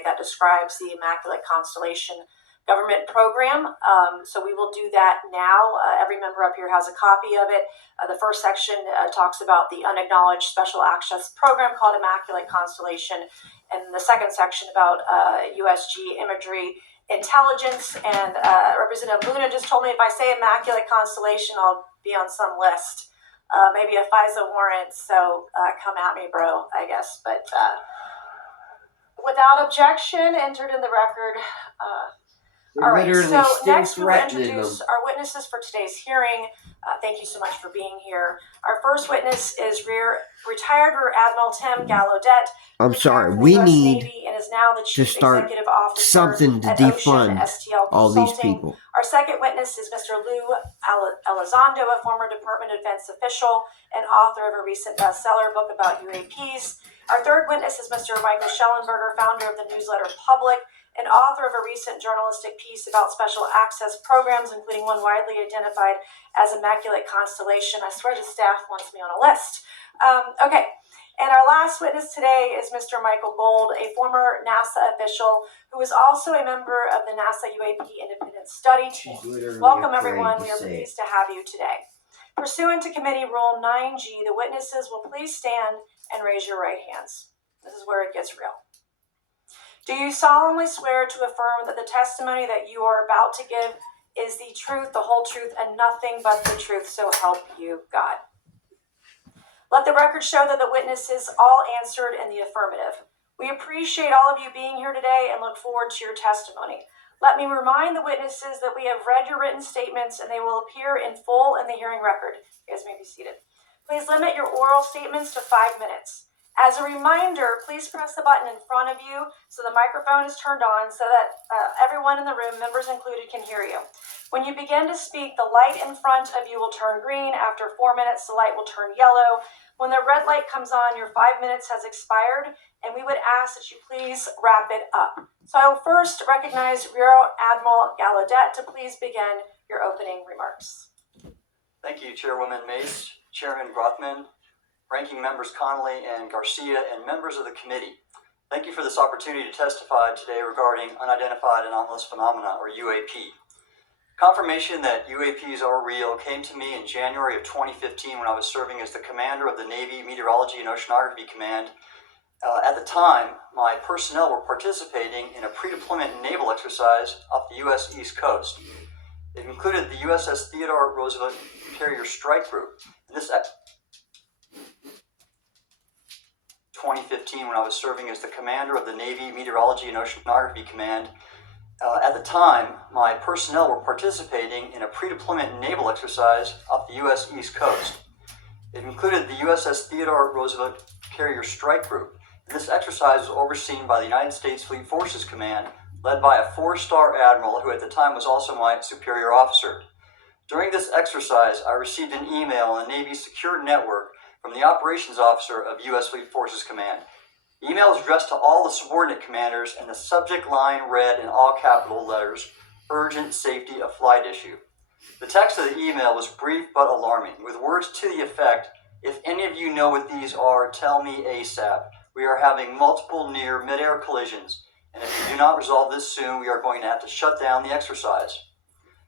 that describes the Immaculate Constellation government program. So we will do that now. Every member up here has a copy of it. The first section talks about the unacknowledged special access program called Immaculate Constellation, and the second section about USG imagery intelligence. And Representative Luna just told me if I say Immaculate Constellation, I'll be on some list, maybe a FISA warrant. So come at me, bro, I guess. But without objection, entered in the record. All right, so next we will introduce our witnesses for today's hearing. Thank you so much for being here. Our first witness is retired Rear Admiral Tim Gallaudet. I'm sorry, we need to start something to defund all these people. Our second witness is Mr. Lou Elizondo, a former Department of Defense official and author of a recent bestseller book about UAPs. Our third witness is Mr. Michael Schellenberger, founder of the newsletter Public, and author of a recent journalistic piece about special access programs, including one widely identified as Immaculate Constellation. I swear the staff wants me on a list. Okay, and our last witness today is Mr. Michael Gold, a former NASA official who is also a member of the NASA UAP Independent Study Team. Welcome, everyone. We are pleased to have you today. Pursuant to Committee Rule 9G, the witnesses will please stand and raise your right hands. This is where it gets real. Do you solemnly swear to affirm that the testimony that you are about to give is the truth, the whole truth, and nothing but the truth, so help you God? Let the record show that the witnesses all answered in the affirmative. We appreciate all of you being here today and look forward to your testimony. Let me remind the witnesses that we have read your written statements and they will appear in full in the hearing record. You guys may be seated. Please limit your oral statements to 5 minutes. As a reminder, please press the button in front of you so the microphone is turned on so that everyone in the room, members included, can hear you. When you begin to speak, the light in front of you will turn green. After 4 minutes, the light will turn yellow. When the red light comes on, your 5 minutes has expired, and we would ask that you please wrap it up. So I will first recognize Rear Admiral Gallaudet to please begin your opening remarks. Thank you, Chairwoman Mace, Chairman Grothman, Ranking Members Connolly and Garcia, and members of the committee. Thank you for this opportunity to testify today regarding unidentified anomalous phenomena, or UAP. Confirmation that UAPs are real came to me in January of 2015 when I was serving as the commander of the Navy Meteorology and Oceanography Command. At the time, my personnel were participating in a pre-deployment naval exercise off the U.S. East Coast. It included the USS Theodore Roosevelt Carrier Strike Group. And this 2015 when I was serving as the commander of the Navy Meteorology and Oceanography Command. At the time, my personnel were participating in a pre-deployment naval exercise off the U.S. East Coast. It included the USS Theodore Roosevelt Carrier Strike Group. And this exercise was overseen by the United States Fleet Forces Command, led by a 4-star admiral who at the time was also my superior officer. During this exercise, I received an email on the Navy's secure network from the operations officer of U.S. Fleet Forces Command. The email is addressed to all the subordinate commanders, and the subject line read in all capital letters, "Urgent Safety of Flight Issue." The text of the email was brief but alarming, with words to the effect, "If any of you know what these are, tell me ASAP. We are having multiple near mid-air collisions, and if we do not resolve this soon, we are going to have to shut down the exercise."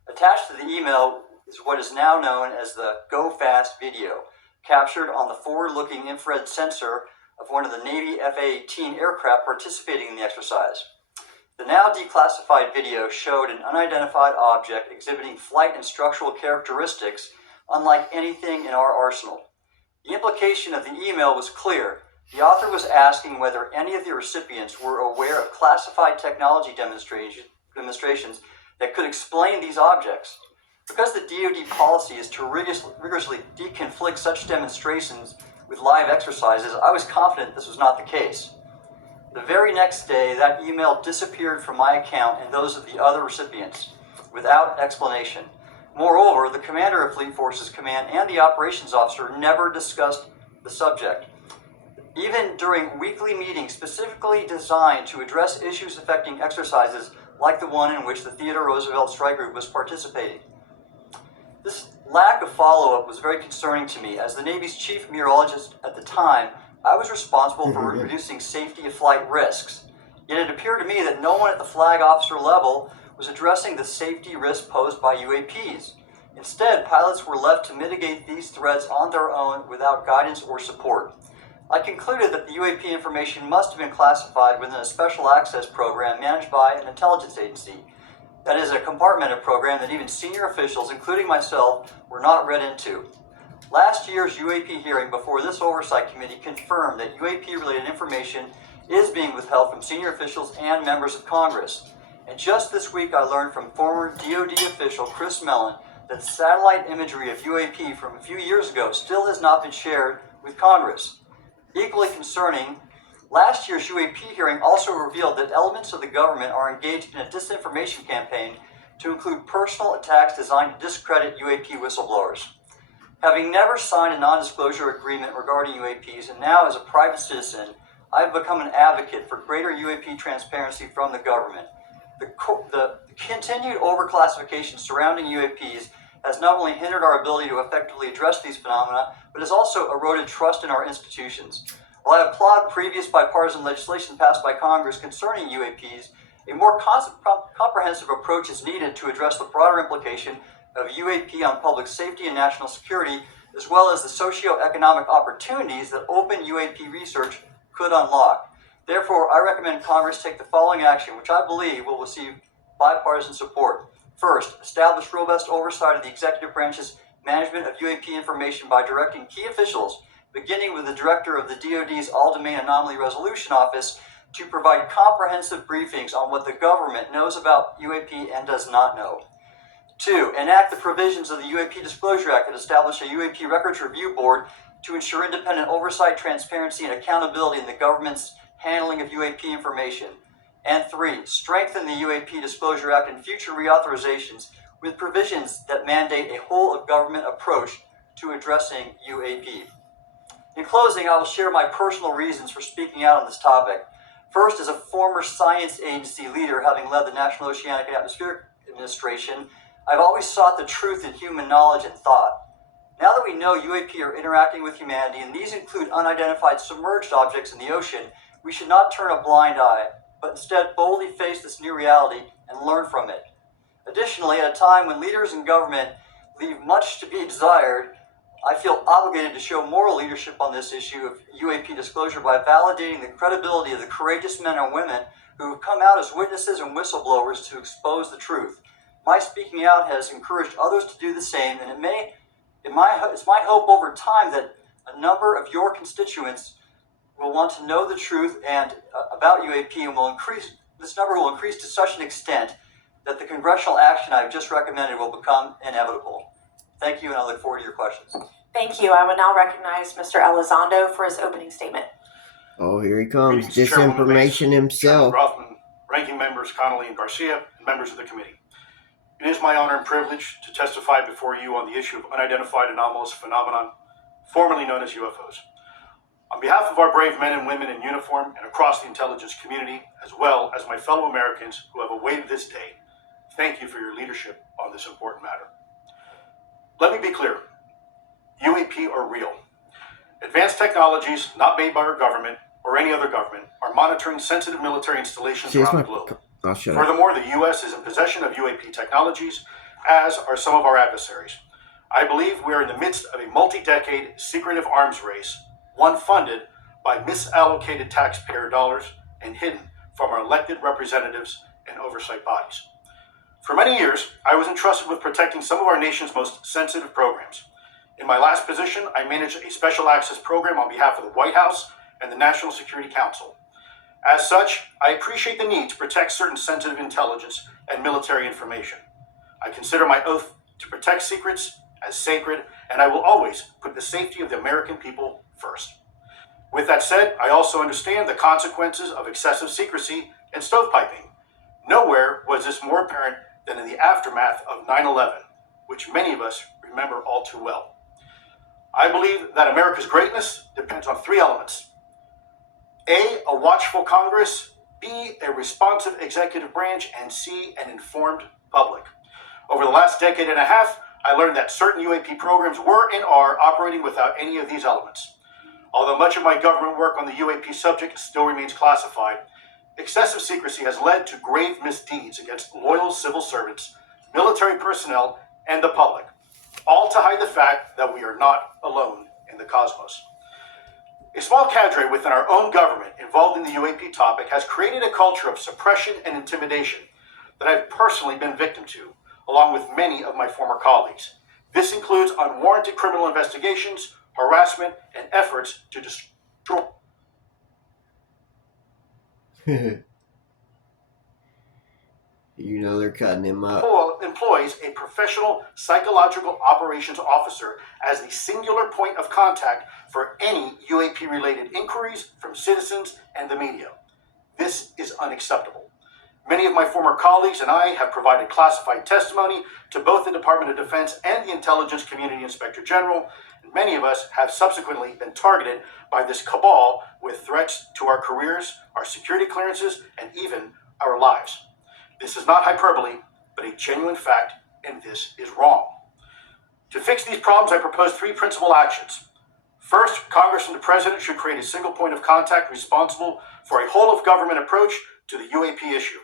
Attached to the email is what is now known as the Go Fast video, captured on the forward-looking infrared sensor of one of the Navy F-A-18 aircraft participating in the exercise. The now declassified video showed an unidentified object exhibiting flight and structural characteristics unlike anything in our arsenal. The implication of the email was clear. The author was asking whether any of the recipients were aware of classified technology demonstrations that could explain these objects. Because the DoD policy is to rigorously deconflict such demonstrations with live exercises, I was confident this was not the case. The very next day, that email disappeared from my account and those of the other recipients, without explanation. Moreover, the commander of Fleet Forces Command and the operations officer never discussed the subject, even during weekly meetings specifically designed to address issues affecting exercises like the one in which the Theodore Roosevelt Strike Group was participating. This lack of follow-up was very concerning to me. As the Navy's chief meteorologist at the time, I was responsible for reducing safety of flight risks. Yet it appeared to me that no one at the flag officer level was addressing the safety risk posed by UAPs. Instead, pilots were left to mitigate these threats on their own without guidance or support. I concluded that the UAP information must have been classified within a special access program managed by an intelligence agency. That is, a compartmented program that even senior officials, including myself, were not read into. Last year's UAP hearing before this oversight committee confirmed that UAP-related information is being withheld from senior officials and members of Congress. And just this week I learned from former DoD official Chris Mellon that satellite imagery of UAP from a few years ago still has not been shared with Congress. Equally concerning, last year's UAP hearing also revealed that elements of the government are engaged in a disinformation campaign to include personal attacks designed to discredit UAP whistleblowers. Having never signed a non-disclosure agreement regarding UAPs, and now as a private citizen, I've become an advocate for greater UAP transparency from the government. The continued overclassification surrounding UAPs has not only hindered our ability to effectively address these phenomena, but has also eroded trust in our institutions. While I applaud previous bipartisan legislation passed by Congress concerning UAPs, a more comprehensive approach is needed to address the broader implication of UAP on public safety and national security, as well as the socioeconomic opportunities that open UAP research could unlock. Therefore, I recommend Congress take the following action, which I believe will receive bipartisan support. First, establish robust oversight of the executive branch's management of UAP information by directing key officials, beginning with the director of the DoD's All-Domain Anomaly Resolution Office, to provide comprehensive briefings on what the government knows about UAP and does not know. 2, enact the provisions of the UAP Disclosure Act that establish a UAP Records Review Board to ensure independent oversight, transparency, and accountability in the government's handling of UAP information. And 3, strengthen the UAP Disclosure Act and future reauthorizations with provisions that mandate a whole-of-government approach to addressing UAP. In closing, I will share my personal reasons for speaking out on this topic. First, as a former science agency leader, having led the National Oceanic and Atmospheric Administration, I've always sought the truth in human knowledge and thought. Now that we know UAP are interacting with humanity, and these include unidentified submerged objects in the ocean, we should not turn a blind eye, but instead boldly face this new reality and learn from it. Additionally, at a time when leaders in government leave much to be desired, I feel obligated to show moral leadership on this issue of UAP disclosure by validating the credibility of the courageous men and women who have come out as witnesses and whistleblowers to expose the truth. My speaking out has encouraged others to do the same, and it's my hope over time that a number of your constituents will want to know the truth about UAP, and this number will increase to such an extent that the congressional action I've just recommended will become inevitable. Thank you, and I look forward to your questions. Thank you. I would now recognize Mr. Elizondo for his opening statement. Oh, here he comes. Greetings, Disinformation himself. Chairman Rothman, ranking members Connolly and Garcia, and members of the committee. It is my honor and privilege to testify before you on the issue of unidentified anomalous phenomenon, formerly known as UFOs. On behalf of our brave men and women in uniform and across the intelligence community, as well as my fellow Americans who have awaited this day, thank you for your leadership on this important matter. Let me be clear. UAP are real. Advanced technologies not made by our government or any other government are monitoring sensitive military installations around the globe. Furthermore, the U.S. is in possession of UAP technologies, as are some of our adversaries. I believe we are in the midst of a multi-decade secretive arms race, one funded by misallocated taxpayer dollars and hidden from our elected representatives and oversight bodies. For many years, I was entrusted with protecting some of our nation's most sensitive programs. In my last position, I managed a special access program on behalf of the White House and the National Security Council. As such, I appreciate the need to protect certain sensitive intelligence and military information. I consider my oath to protect secrets as sacred, and I will always put the safety of the American people first. With that said, I also understand the consequences of excessive secrecy and stovepiping. Nowhere was this more apparent than in the aftermath of 9/11, which many of us remember all too well. I believe that America's greatness depends on 3 elements. A watchful Congress, B, a responsive executive branch, and C, an informed public. Over the last decade and a half, I learned that certain UAP programs were and are operating without any of these elements. Although much of my government work on the UAP subject still remains classified, Excessive secrecy has led to grave misdeeds against loyal civil servants, military personnel, and the public, all to hide the fact that we are not alone in the cosmos. A small cadre within our own government involved in the UAP topic has created a culture of suppression and intimidation that I've personally been victim to, along with many of my former colleagues. This includes unwarranted criminal investigations, harassment, and efforts to destroy. You know they're cutting him up. Employs a professional psychological operations officer as the singular point of contact for any UAP-related inquiries from citizens and the media. This is unacceptable. Many of my former colleagues and I have provided classified testimony to both the Department of Defense and the Intelligence Community Inspector General, and many of us have subsequently been targeted by this cabal with threats to our careers, our security clearances, and even our lives. This is not hyperbole, but a genuine fact, and this is wrong. To fix these problems, I propose 3 principal actions. First, Congress and the President should create a single point of contact responsible for a whole-of-government approach to the UAP issue.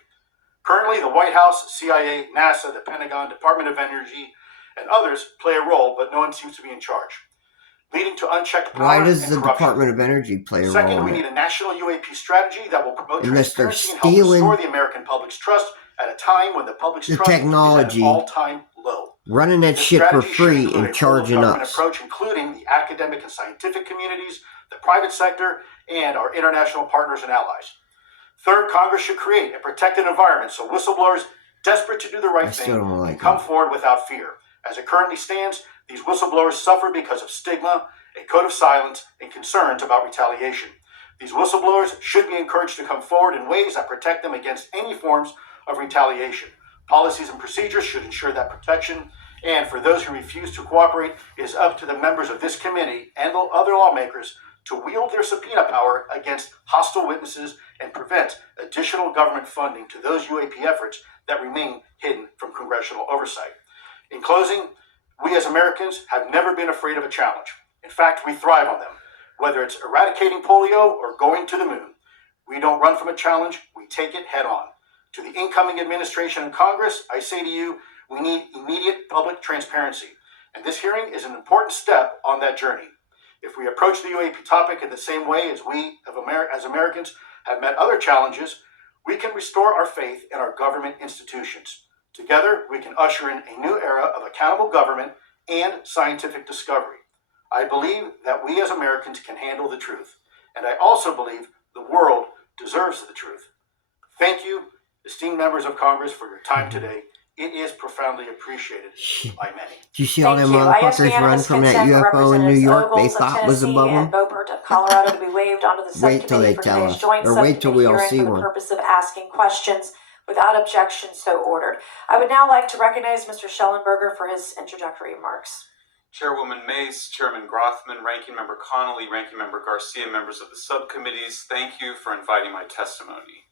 Currently, the White House, CIA, NASA, the Pentagon, Department of Energy, and others play a role, but no one seems to be in charge, leading to unchecked power. Why does and the corruption. Department of Energy play a Second, role we in need it? a national UAP strategy that will promote Unless they're transparency and help stealing restore the American public's trust at a time when the public's the trust technology, is at an all-time low. running that This shit for strategy should free include and a charging whole-of-government us. approach, including the academic and scientific communities, the private sector, and our international partners and allies. Third, Congress should create a protected environment so whistleblowers desperate to do the right thing can come forward without fear. As it currently stands, these whistleblowers suffer because of stigma, a code of silence, and concerns about retaliation. These whistleblowers should be encouraged to come forward in ways that protect them against any forms of retaliation. Policies and procedures should ensure that protection, and for those who refuse to cooperate, it is up to the members of this committee and other lawmakers to wield their subpoena power against hostile witnesses and prevent additional government funding to those UAP efforts that remain hidden from congressional oversight. In closing, we as Americans have never been afraid of a challenge. In fact, we thrive on them. Whether it's eradicating polio or going to the moon, we don't run from a challenge, we take it head on. To the incoming administration and Congress, I say to you, we need immediate public transparency, and this hearing is an important step on that journey. If we approach the UAP topic in the same way as we, as Americans, have met other challenges, we can restore our faith in our government institutions. Together, we can usher in a new era of accountable government and scientific discovery. I believe that we as Americans can handle the truth, and I also believe the world deserves the truth. Thank you, esteemed members of Congress, for your time today. It is profoundly appreciated by many. Did you see all them motherfuckers run from that UFO in New York they thought was above them? Colorado to be waived onto the Wait till they tell us, or wait till we all see for the one. purpose of asking questions without objection, so ordered. I would now like to recognize Mr. Schellenberger for his introductory remarks. Chairwoman Mace, Chairman Grothman, Ranking Member Connolly, Ranking Member Garcia, members of the subcommittees, thank you for inviting my testimony.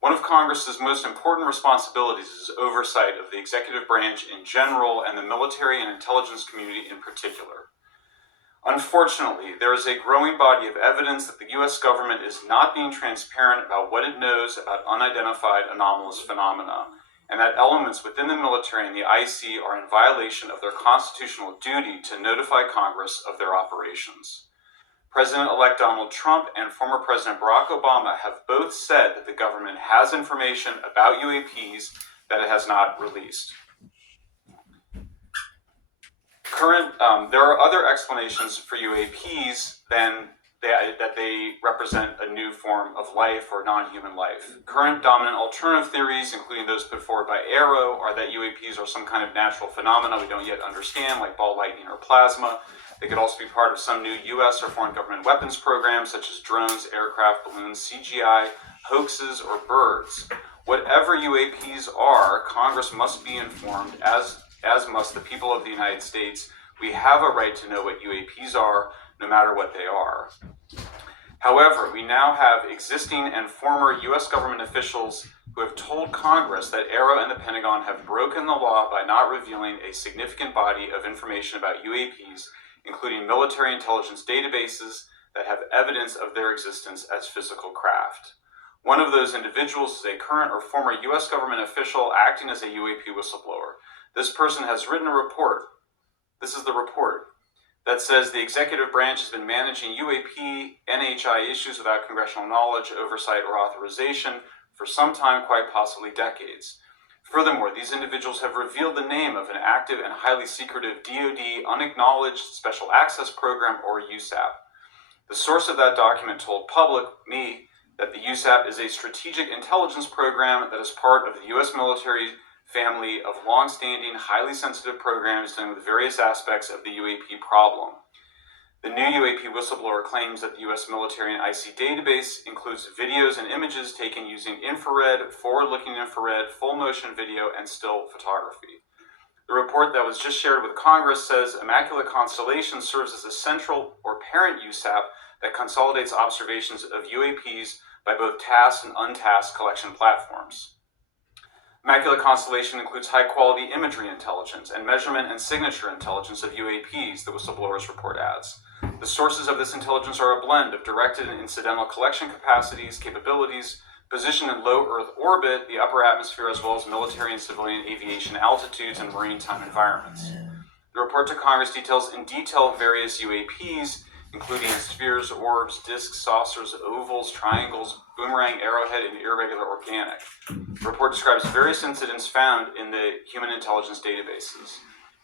One of Congress's most important responsibilities is oversight of the executive branch in general and the military and intelligence community in particular. Unfortunately, there is a growing body of evidence that the U.S. government is not being transparent about what it knows about unidentified anomalous phenomena, and that elements within the military and the IC are in violation of their constitutional duty to notify Congress of their operations. President-elect Donald Trump and former President Barack Obama have both said that the government has information about UAPs that it has not released. There are other explanations for UAPs than that they represent a new form of life or non-human life. Current dominant alternative theories, including those put forward by AARO, are that UAPs are some kind of natural phenomena we don't yet understand, like ball lightning or plasma. They could also be part of some new U.S. or foreign government weapons programs, such as drones, aircraft, balloons, CGI, hoaxes, or birds. Whatever UAPs are, Congress must be informed, as must the people of the United States. We have a right to know what UAPs are, no matter what they are. However, we now have existing and former U.S. government officials who have told Congress that AARO and the Pentagon have broken the law by not revealing a significant body of information about UAPs, including military intelligence databases that have evidence of their existence as physical craft. One of those individuals is a current or former U.S. government official acting as a UAP whistleblower. This person has written a report. This is the report that says the executive branch has been managing UAP NHI issues without congressional knowledge, oversight, or authorization for some time, quite possibly decades. Furthermore, these individuals have revealed the name of an active and highly secretive DoD unacknowledged special access program, or USAP. The source of that document told me, that the USAP is a strategic intelligence program that is part of the U.S. military family of long-standing, highly sensitive programs dealing with various aspects of the UAP problem. The new UAP whistleblower claims that the U.S. military and IC database includes videos and images taken using infrared, forward-looking infrared, full-motion video, and still photography. The report that was just shared with Congress says Immaculate Constellation serves as a central or parent USAP that consolidates observations of UAPs by both tasked and untasked collection platforms. Immaculate Constellation includes high-quality imagery intelligence and measurement and signature intelligence of UAPs, the whistleblower's report adds. The sources of this intelligence are a blend of directed and incidental collection capabilities, positioned in low Earth orbit, the upper atmosphere, as well as military and civilian aviation altitudes and maritime environments. The report to Congress details in detail various UAPs, including spheres, orbs, disks, saucers, ovals, triangles, boomerang, arrowhead, and irregular organic. The report describes various incidents found in the human intelligence databases.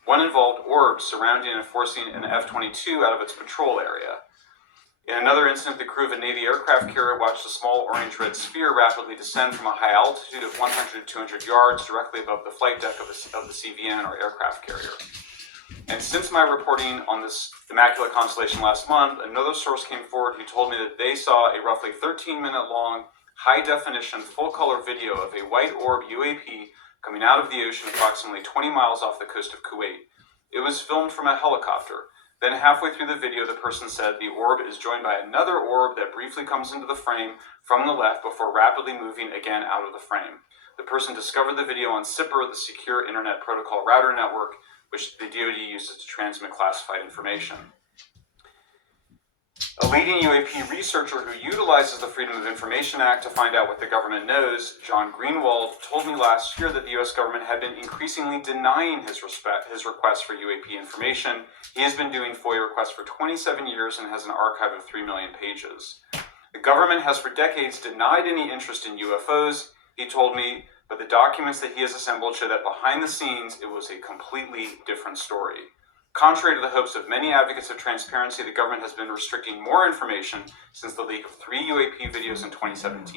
One involved orbs surrounding and forcing an F-22 out of its patrol area. In another incident, the crew of a Navy aircraft carrier watched a small orange-red sphere rapidly descend from a high altitude of 100 to 200 yards directly above the flight deck of the CVN, or aircraft carrier. And since my reporting on this Immaculate Constellation last month, another source came forward who told me that they saw a roughly 13-minute long, high-definition, full-color video of a white orb UAP coming out of the ocean approximately 20 miles off the coast of Kuwait. It was filmed from a helicopter. Then halfway through the video, the person said the orb is joined by another orb that briefly comes into the frame from the left before rapidly moving again out of the frame. The person discovered the video on SIPR, the Secure Internet Protocol Router Network, which the DoD uses to transmit classified information. A leading UAP researcher who utilizes the Freedom of Information Act to find out what the government knows, John Greenwald, told me last year that the U.S. government had been increasingly denying his requests for UAP information. He has been doing FOIA requests for 27 years and has an archive of 3 million pages. The government has for decades denied any interest in UFOs, he told me, but the documents that he has assembled show that behind the scenes, it was a completely different story. Contrary to the hopes of many advocates of transparency, the government has been restricting more information since the leak of 3 UAP videos in 2017.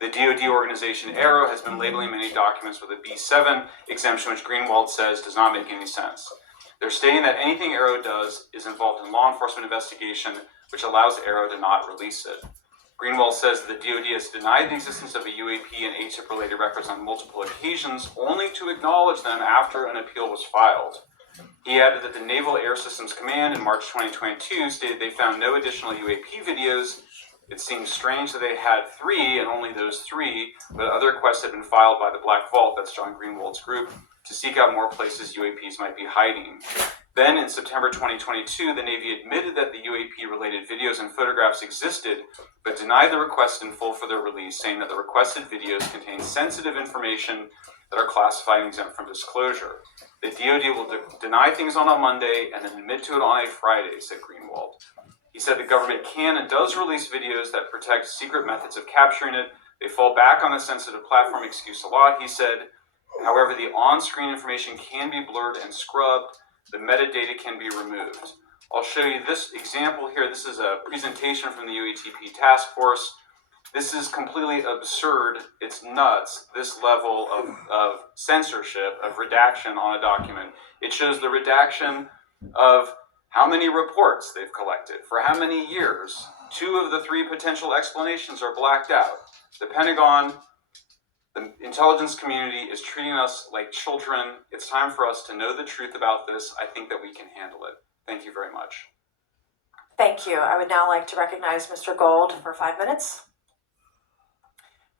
The DoD organization AARO has been labeling many documents with a B7 exemption, which Greenwald says does not make any sense. They're stating that anything AARO does is involved in law enforcement investigation, which allows AARO to not release it. Greenwald says that the DoD has denied the existence of a UAP and ATIP-related records on multiple occasions, only to acknowledge them after an appeal was filed. He added that the Naval Air Systems Command in March 2022 stated they found no additional UAP videos. It seems strange that they had 3, and only those 3, but other requests had been filed by the Black Vault, that's John Greenwald's group, to seek out more places UAPs might be hiding. Then, in September 2022, the Navy admitted that the UAP-related videos and photographs existed, but denied the request in full for their release, saying that the requested videos contain sensitive information that are classified and exempt from disclosure. The DoD will deny things on a Monday and then admit to it on a Friday, said Greenwald. He said the government can and does release videos that protect secret methods of capturing it. They fall back on the sensitive platform excuse a lot, he said. However, the on-screen information can be blurred and scrubbed. The metadata can be removed. I'll show you this example here. This is a presentation from the UATP task force. This is completely absurd. It's nuts, this level of censorship, of redaction on a document. It shows the redaction of how many reports they've collected, for how many years. 2 of the 3 potential explanations are blacked out. The Pentagon, the intelligence community is treating us like children. It's time for us to know the truth about this. I think that we can handle it. Thank you very much. Thank you. I would now like to recognize Mr. Gold for 5 minutes.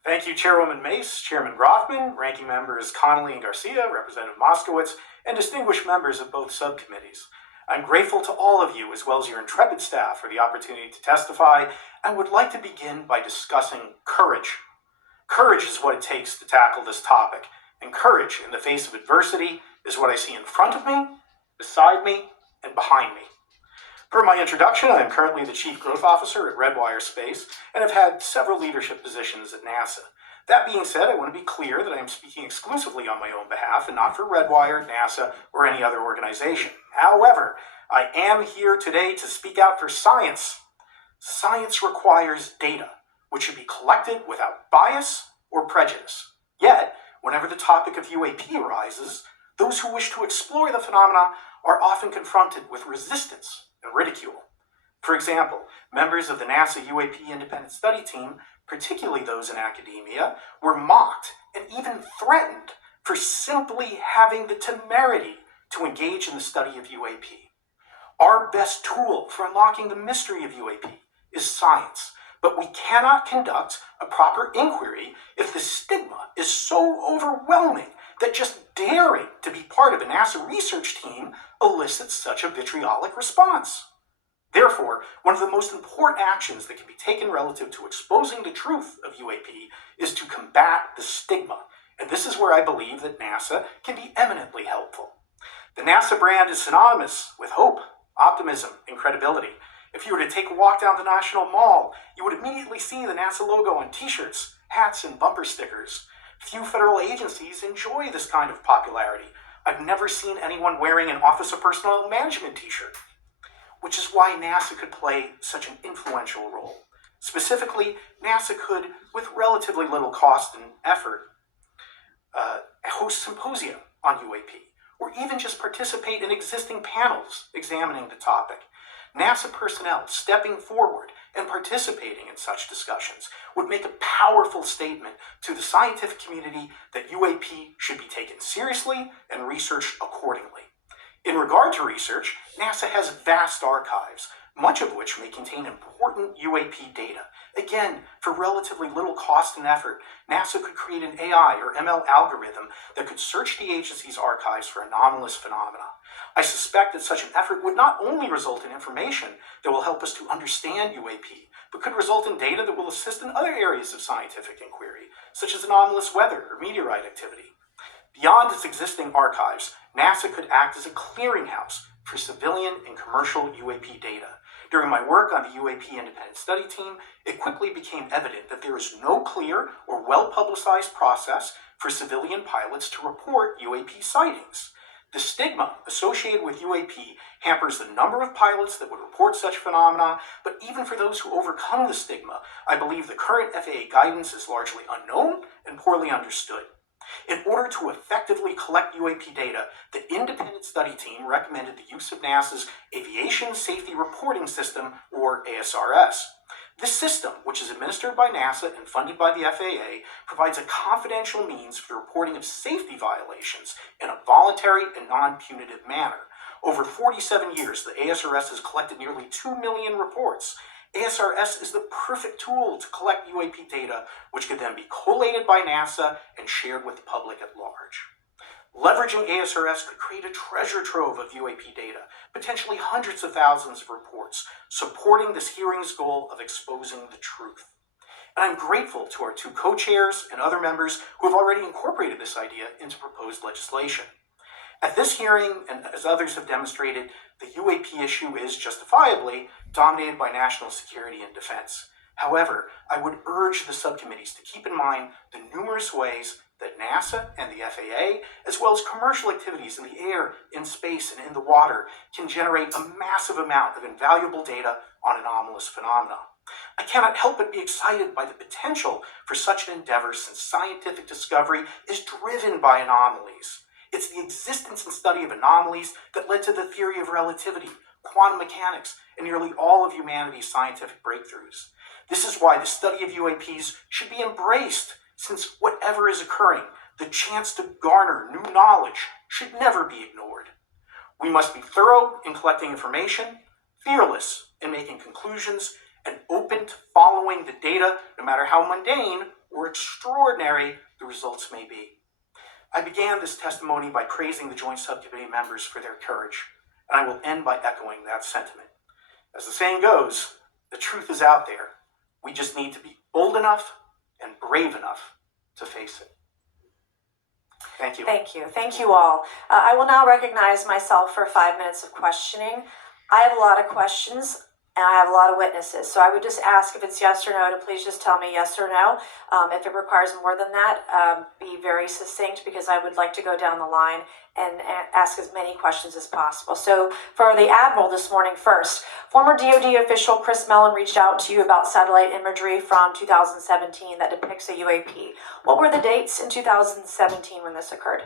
Thank you, Chairwoman Mace, Chairman Rothman, Ranking Members Connolly and Garcia, Representative Moskowitz, and distinguished members of both subcommittees. I'm grateful to all of you, as well as your intrepid staff, for the opportunity to testify, and would like to begin by discussing courage. Courage is what it takes to tackle this topic, and courage in the face of adversity is what I see in front of me, beside me, and behind me. Per my introduction, I am currently the Chief Growth Officer at Redwire Space and have had several leadership positions at NASA. That being said, I want to be clear that I am speaking exclusively on my own behalf and not for Redwire, NASA, or any other organization. However, I am here today to speak out for science. Science requires data, which should be collected without bias or prejudice. Yet, whenever the topic of UAP arises, those who wish to explore the phenomena are often confronted with resistance and ridicule. For example, members of the NASA UAP Independent Study Team, particularly those in academia, were mocked and even threatened for simply having the temerity to engage in the study of UAP. Our best tool for unlocking the mystery of UAP is science, but we cannot conduct a proper inquiry if the stigma is so overwhelming that just daring to be part of a NASA research team elicits such a vitriolic response. Therefore, one of the most important actions that can be taken relative to exposing the truth of UAP is to combat the stigma, and this is where I believe that NASA can be eminently helpful. The NASA brand is synonymous with hope, optimism, and credibility. If you were to take a walk down the National Mall, you would immediately see the NASA logo on t-shirts, hats, and bumper stickers. Few federal agencies enjoy this kind of popularity. I've never seen anyone wearing an Office of Personnel Management t-shirt, which is why NASA could play such an influential role. Specifically, NASA could, with relatively little cost and effort, host symposia on UAP, or even just participate in existing panels examining the topic. NASA personnel stepping forward and participating in such discussions would make a powerful statement to the scientific community that UAP should be taken seriously and researched accordingly. In regard to research, NASA has vast archives, much of which may contain important UAP data. Again, for relatively little cost and effort, NASA could create an AI or ML algorithm that could search the agency's archives for anomalous phenomena. I suspect that such an effort would not only result in information that will help us to understand UAP, but could result in data that will assist in other areas of scientific inquiry, such as anomalous weather or meteorite activity. Beyond its existing archives, NASA could act as a clearinghouse for civilian and commercial UAP data. During my work on the UAP Independent Study Team, it quickly became evident that there is no clear or well-publicized process for civilian pilots to report UAP sightings. The stigma associated with UAP hampers the number of pilots that would report such phenomena, but even for those who overcome the stigma, I believe the current FAA guidance is largely unknown and poorly understood. In order to effectively collect UAP data, the Independent Study Team recommended the use of NASA's Aviation Safety Reporting System, or ASRS. This system, which is administered by NASA and funded by the FAA, provides a confidential means for the reporting of safety violations in a voluntary and non-punitive manner. Over 47 years, the ASRS has collected nearly 2 million reports. ASRS is the perfect tool to collect UAP data, which could then be collated by NASA and shared with the public at large. Leveraging ASRS could create a treasure trove of UAP data, potentially hundreds of thousands of reports, supporting this hearing's goal of exposing the truth. And I'm grateful to our two co-chairs and other members who have already incorporated this idea into proposed legislation. At this hearing, and as others have demonstrated, the UAP issue is justifiably dominated by national security and defense. However, I would urge the subcommittees to keep in mind the numerous ways that NASA and the FAA, as well as commercial activities in the air, in space, and in the water, can generate a massive amount of invaluable data on anomalous phenomena. I cannot help but be excited by the potential for such an endeavor, since scientific discovery is driven by anomalies. It's the existence and study of anomalies that led to the theory of relativity, quantum mechanics, and nearly all of humanity's scientific breakthroughs. This is why the study of UAPs should be embraced, since whatever is occurring, the chance to garner new knowledge should never be ignored. We must be thorough in collecting information, fearless in making conclusions, and open to following the data, no matter how mundane or extraordinary the results may be. I began this testimony by praising the Joint Subcommittee members for their courage. and I will end by echoing that sentiment. As the saying goes, the truth is out there. We just need to be bold enough and brave enough to face it. Thank you. Thank you. Thank you all. I will now recognize myself for 5 minutes of questioning. I have a lot of questions and I have a lot of witnesses. So I would just ask if it's yes or no to please just tell me yes or no. If it requires more than that, be very succinct because I would like to go down the line and ask as many questions as possible. So for the Admiral this morning first, former DoD official Chris Mellon reached out to you about satellite imagery from 2017 that depicts a UAP. What were the dates in 2017 when this occurred?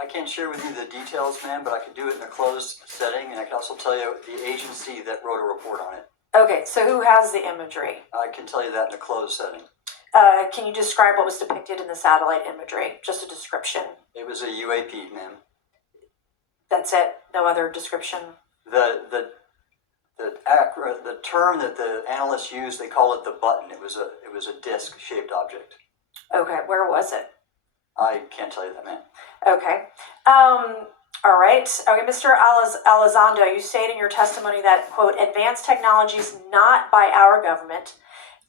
I can't share with you the details, ma'am, but I can do it in a closed setting, and I can also tell you the agency that wrote a report on it. Okay, so who has the imagery? I can tell you that in a closed setting. Can you describe what was depicted in the satellite imagery? Just a description. It was a UAP, ma'am. That's it? No other description? The term that the analysts use, they call it the button. It was a disc-shaped object. Okay, where was it? I can't tell you that, ma'am. Okay. All right. Okay, Mr. Elizondo, you state in your testimony that, quote, advanced technologies not by our government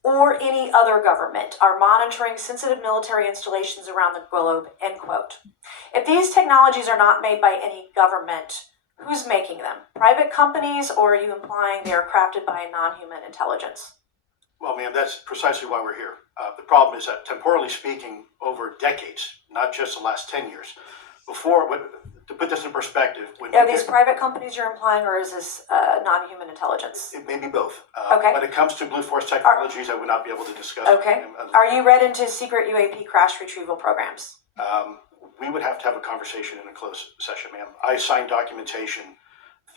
or any other government are monitoring sensitive military installations around the globe, end quote. If these technologies are not made by any government, who's making them? Private companies, or are you implying they are crafted by a non-human intelligence? Well, ma'am, that's precisely why we're here. The problem is that, temporally speaking, over decades, not just the last 10 years, to put this in perspective, Are these private companies you're implying, or is this non-human intelligence? it may be both. Okay. When it comes to Blue Force Technologies, I would not be able to discuss. Okay. Are you read into secret UAP crash retrieval programs? We would have to have a conversation in a closed session, ma'am. I signed documentation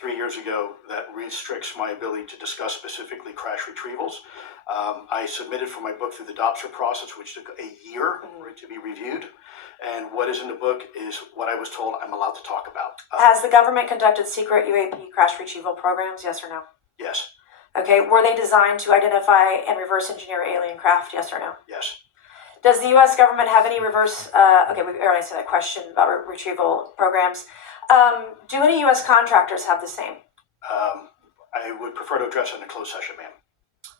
3 years ago that restricts my ability to discuss specifically crash retrievals. I submitted for my book through the DOPSR process, which took a year for it to be reviewed. And what is in the book is what I was told I'm allowed to talk about. Has the government conducted secret UAP crash retrieval programs, yes or no? Yes, Okay, were they designed to identify and reverse engineer alien craft, yes or no? yes. Does the U.S. government have any reverse, okay, we already said that question about retrieval programs. Do any U.S. contractors have the same? I would prefer to address it in a closed session, ma'am.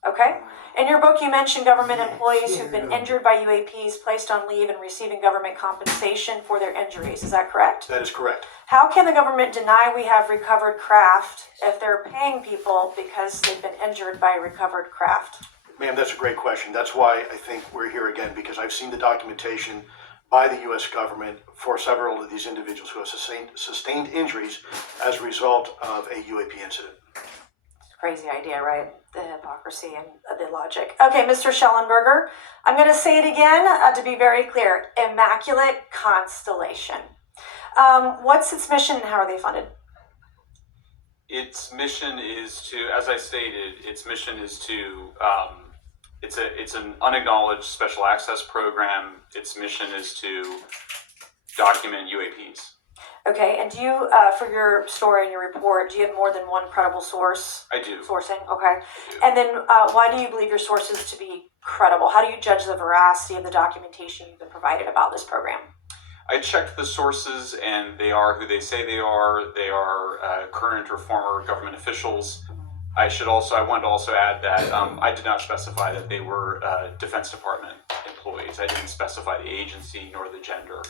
Okay. In your book, you mentioned government employees who've been injured by UAPs placed on leave and receiving government compensation for their injuries. Is that correct? That is correct. How can the government deny we have recovered craft if they're paying people because they've been injured by recovered craft? Ma'am, that's a great question. That's why I think we're here again, because I've seen the documentation by the U.S. government for several of these individuals who have sustained injuries as a result of a UAP incident. Crazy idea, right? The hypocrisy and the logic. Okay, Mr. Schellenberger, I'm going to say it again to be very clear. Immaculate Constellation. What's its mission and how are they funded? Its mission is to, as I stated, its mission is to, it's an unacknowledged special access program. Its mission is to document UAPs. Okay, and do you, for your story and your report, do you have more than one credible source? I do. Sourcing, okay. I do. And then why do you believe your sources to be credible? How do you judge the veracity of the documentation you've been provided about this program? I checked the sources, and they are who they say they are. They are current or former government officials. I want to also add that I did not specify that they were Defense Department employees. I didn't specify the agency nor the gender.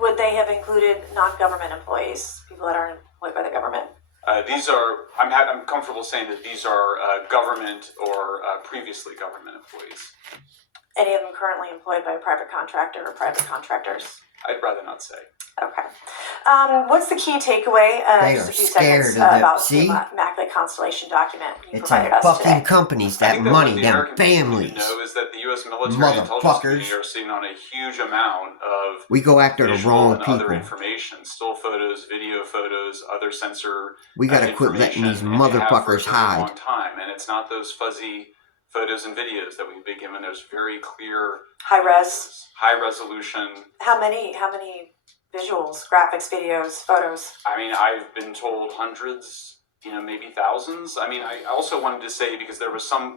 Would they have included non-government employees, people that aren't employed by the government? I'm comfortable saying that these are government or previously government employees. Any of them currently employed by a private contractor or private contractors? I'd rather not say. Okay. What's the key takeaway? They Just are a few scared seconds of the- about see? the Immaculate Constellation document you It's provided them us fucking today. companies, I that think that money, what the them American people need families. to know is that the U.S. military intelligence Motherfuckers. community are sitting on a huge amount of We go after the visual wrong and other people. information, still photos, video photos, other sensor. We gotta quit letting these information, and they have for a motherfuckers very hide. long time, and it's not those fuzzy photos and videos that we've been given. There's very clear, High res. high resolution. How many visuals, graphics, videos, photos? I mean, I've been told hundreds, maybe thousands. I mean, I also wanted to say, because there was some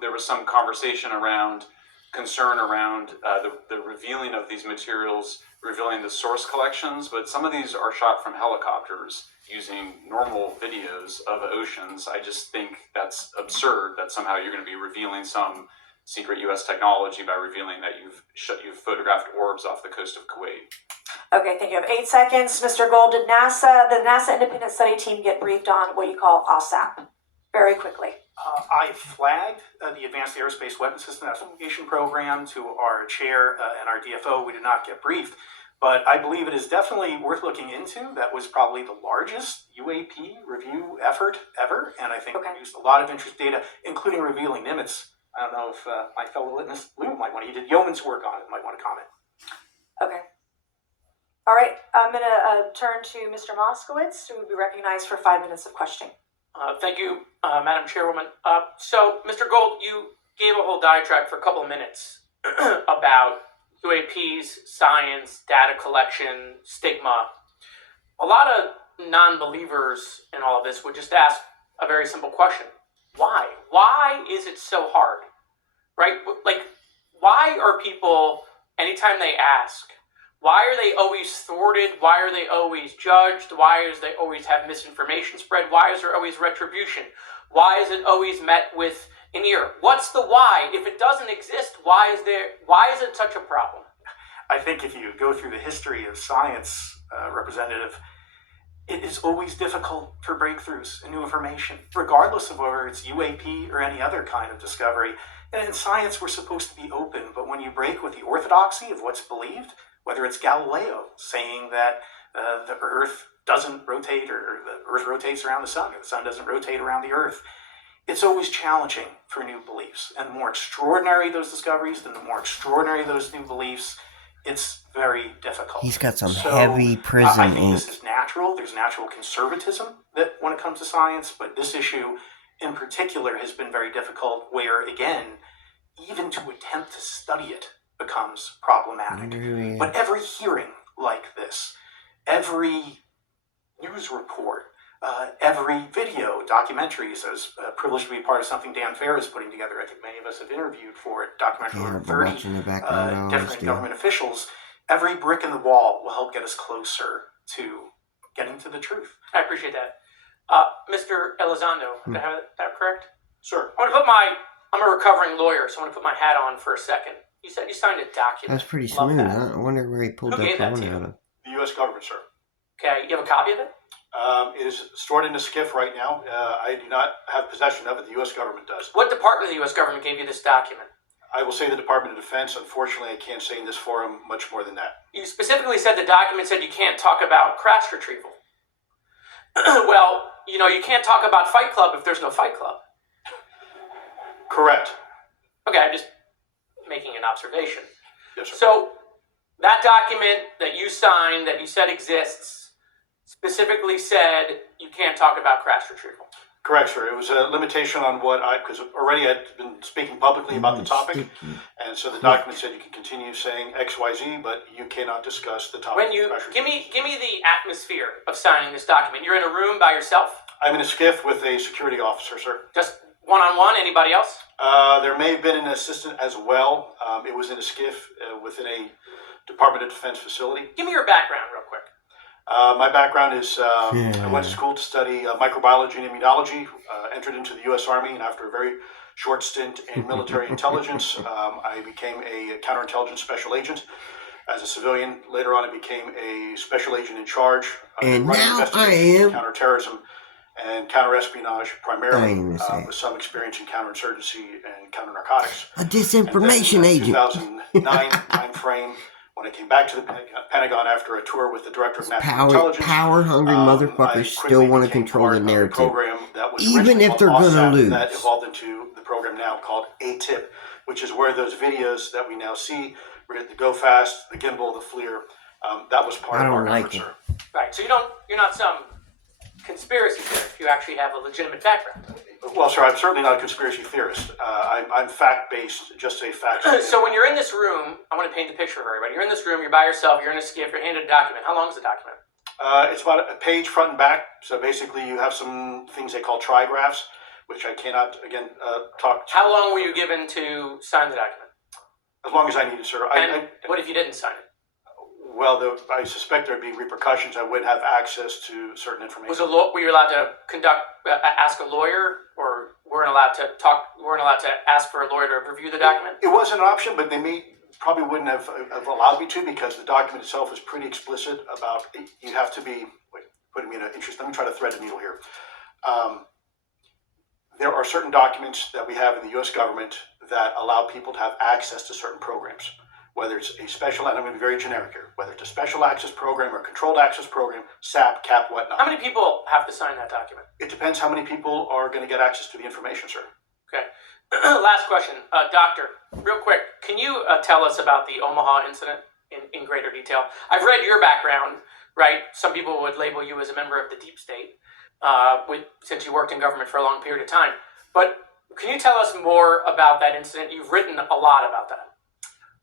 concern around the revealing of these materials revealing the source collections, but some of these are shot from helicopters using normal videos of oceans. I just think that's absurd that somehow you're going to be revealing some secret U.S. technology by revealing that you've photographed orbs off the coast of Kuwait. Okay, thank you. I have 8 seconds. Mr. Gold, did the NASA independent study team get briefed on what you call OSAP? Very quickly. I flagged the Advanced Aerospace Weapons System Investigation Program to our chair and our DFO. We did not get briefed, but I believe it is definitely worth looking into. That was probably the largest UAP review effort ever, and I think it produced a lot of interesting data, including revealing Nimitz. I don't know if my fellow witness Lou might want to, he did yeoman's work on it, might want to comment. Okay. All right, I'm going to turn to Mr. Moskowitz, who will be recognized for 5 minutes of questioning. Thank you, Madam Chairwoman. So, Mr. Gold, you gave a whole diatribe for a couple of minutes about UAPs, science, data collection, stigma. A lot of non-believers in all of this would just ask a very simple question. Why? Why is it so hard? Right? Like, why are people, anytime they ask, why are they always thwarted? Why are they always judged? Why is they always have misinformation spread? Why is there always retribution? Why is it always met with an ear? What's the why? If it doesn't exist, why is it such a problem? I think if you go through the history of science, Representative, it is always difficult for breakthroughs and new information, regardless of whether it's UAP or any other kind of discovery. And in science, we're supposed to be open, but when you break with the orthodoxy of what's believed, whether it's Galileo saying that the Earth doesn't rotate, or the Earth rotates around the Sun, or the Sun doesn't rotate around the Earth, it's always challenging for new beliefs. And the more extraordinary those discoveries, and the more extraordinary those new beliefs, it's very difficult. He's got some heavy prison I think ink. this is natural. There's natural conservatism that when it comes to science, but this issue in particular has been very difficult, where, again, even to attempt to study it becomes problematic. Really? But every hearing like this, every news report, every video, documentaries. I was privileged to be part of something Dan Fair is putting together. I think many of us have interviewed for it, documentary over 30 different government officials. Every brick in the wall will help get us closer to getting to the truth. I appreciate that. Mr. Elizondo, did I have that correct? Sure. I'm a recovering lawyer, so I want to put my hat on for a second. You said you signed a document. That's pretty Love smooth, that. huh? I wonder where he pulled Who that gave that phone to you? out of. The U.S. government, sir. Okay, you have a copy of it? It is stored in a SCIF right now. I do not have possession of it. The U.S. government does. What department of the U.S. government gave you this document? I will say the Department of Defense. Unfortunately, I can't say in this forum much more than that. You specifically said the document said you can't talk about crash retrieval. Well, you can't talk about Fight Club if there's no Fight Club. Correct. Okay, I'm just making an observation. Yes, sir. So, that document that you signed, that you said exists, specifically said you can't talk about crash retrieval. Correct, sir. It was a limitation on because already I'd been speaking publicly about the topic, and so the document said you can continue saying X, Y, Z, but you cannot discuss the topic. When you give me the atmosphere of signing this document. You're in a room by yourself? I'm in a SCIF with a security officer, sir. Just one-on-one? Anybody else? There may have been an assistant as well. It was in a SCIF within a Department of Defense facility. Give me your background real quick. My background is I went to school to study microbiology and immunology, entered into the U.S. Army, and after a very short stint in military intelligence, I became a counterintelligence special agent. As a civilian, later on I became a special agent in charge. And running now I investigations am in counterterrorism and counterespionage, primarily say. with some experience in counterinsurgency and counter-narcotics. a disinformation And then agent. in the 2009 timeframe, when I came back to the Pentagon after a tour with the Director of National Intelligence, Power-hungry I motherfuckers still quickly want to became control part the of a narrative. program that was Even originally if they're called gonna OSAP, lose. that evolved into the program now called ATIP, which is where those videos that we now see, the Go Fast, the Gimbal, the FLIR, that was part I of our don't like effort, it. sir. Right, so you're not some conspiracy theorist. You actually have a legitimate background. Well, sir, I'm certainly not a conspiracy theorist. I'm fact-based, just a fact. So when you're in this room, I want to paint the picture for everybody. You're in this room, you're by yourself, you're in a SCIF, you're handed a document. How long is the document? It's about a page front and back. So basically, you have some things they call trigraphs, which I cannot, again, talk to. How long were you given to sign the document? As long as I needed, sir. And what if you didn't sign it? Well, I suspect there'd be repercussions. I wouldn't have access to certain information. Were you allowed to ask a lawyer, or weren't allowed to ask for a lawyer to review the document? It was an option, but they probably wouldn't have allowed me to, because the document itself is pretty explicit about you have to be, putting me in an interest. Let me try to thread the needle here. There are certain documents that we have in the U.S. government that allow people to have access to certain programs, whether it's a special, and I'm going to be very generic here, whether it's a special access program or a controlled access program, SAP, CAP, whatnot. How many people have to sign that document? It depends how many people are going to get access to the information, sir. Okay. Last question. Doctor, real quick, can you tell us about the Omaha incident in greater detail? I've read your background, right? Some people would label you as a member of the deep state, since you worked in government for a long period of time. But can you tell us more about that incident? You've written a lot about that.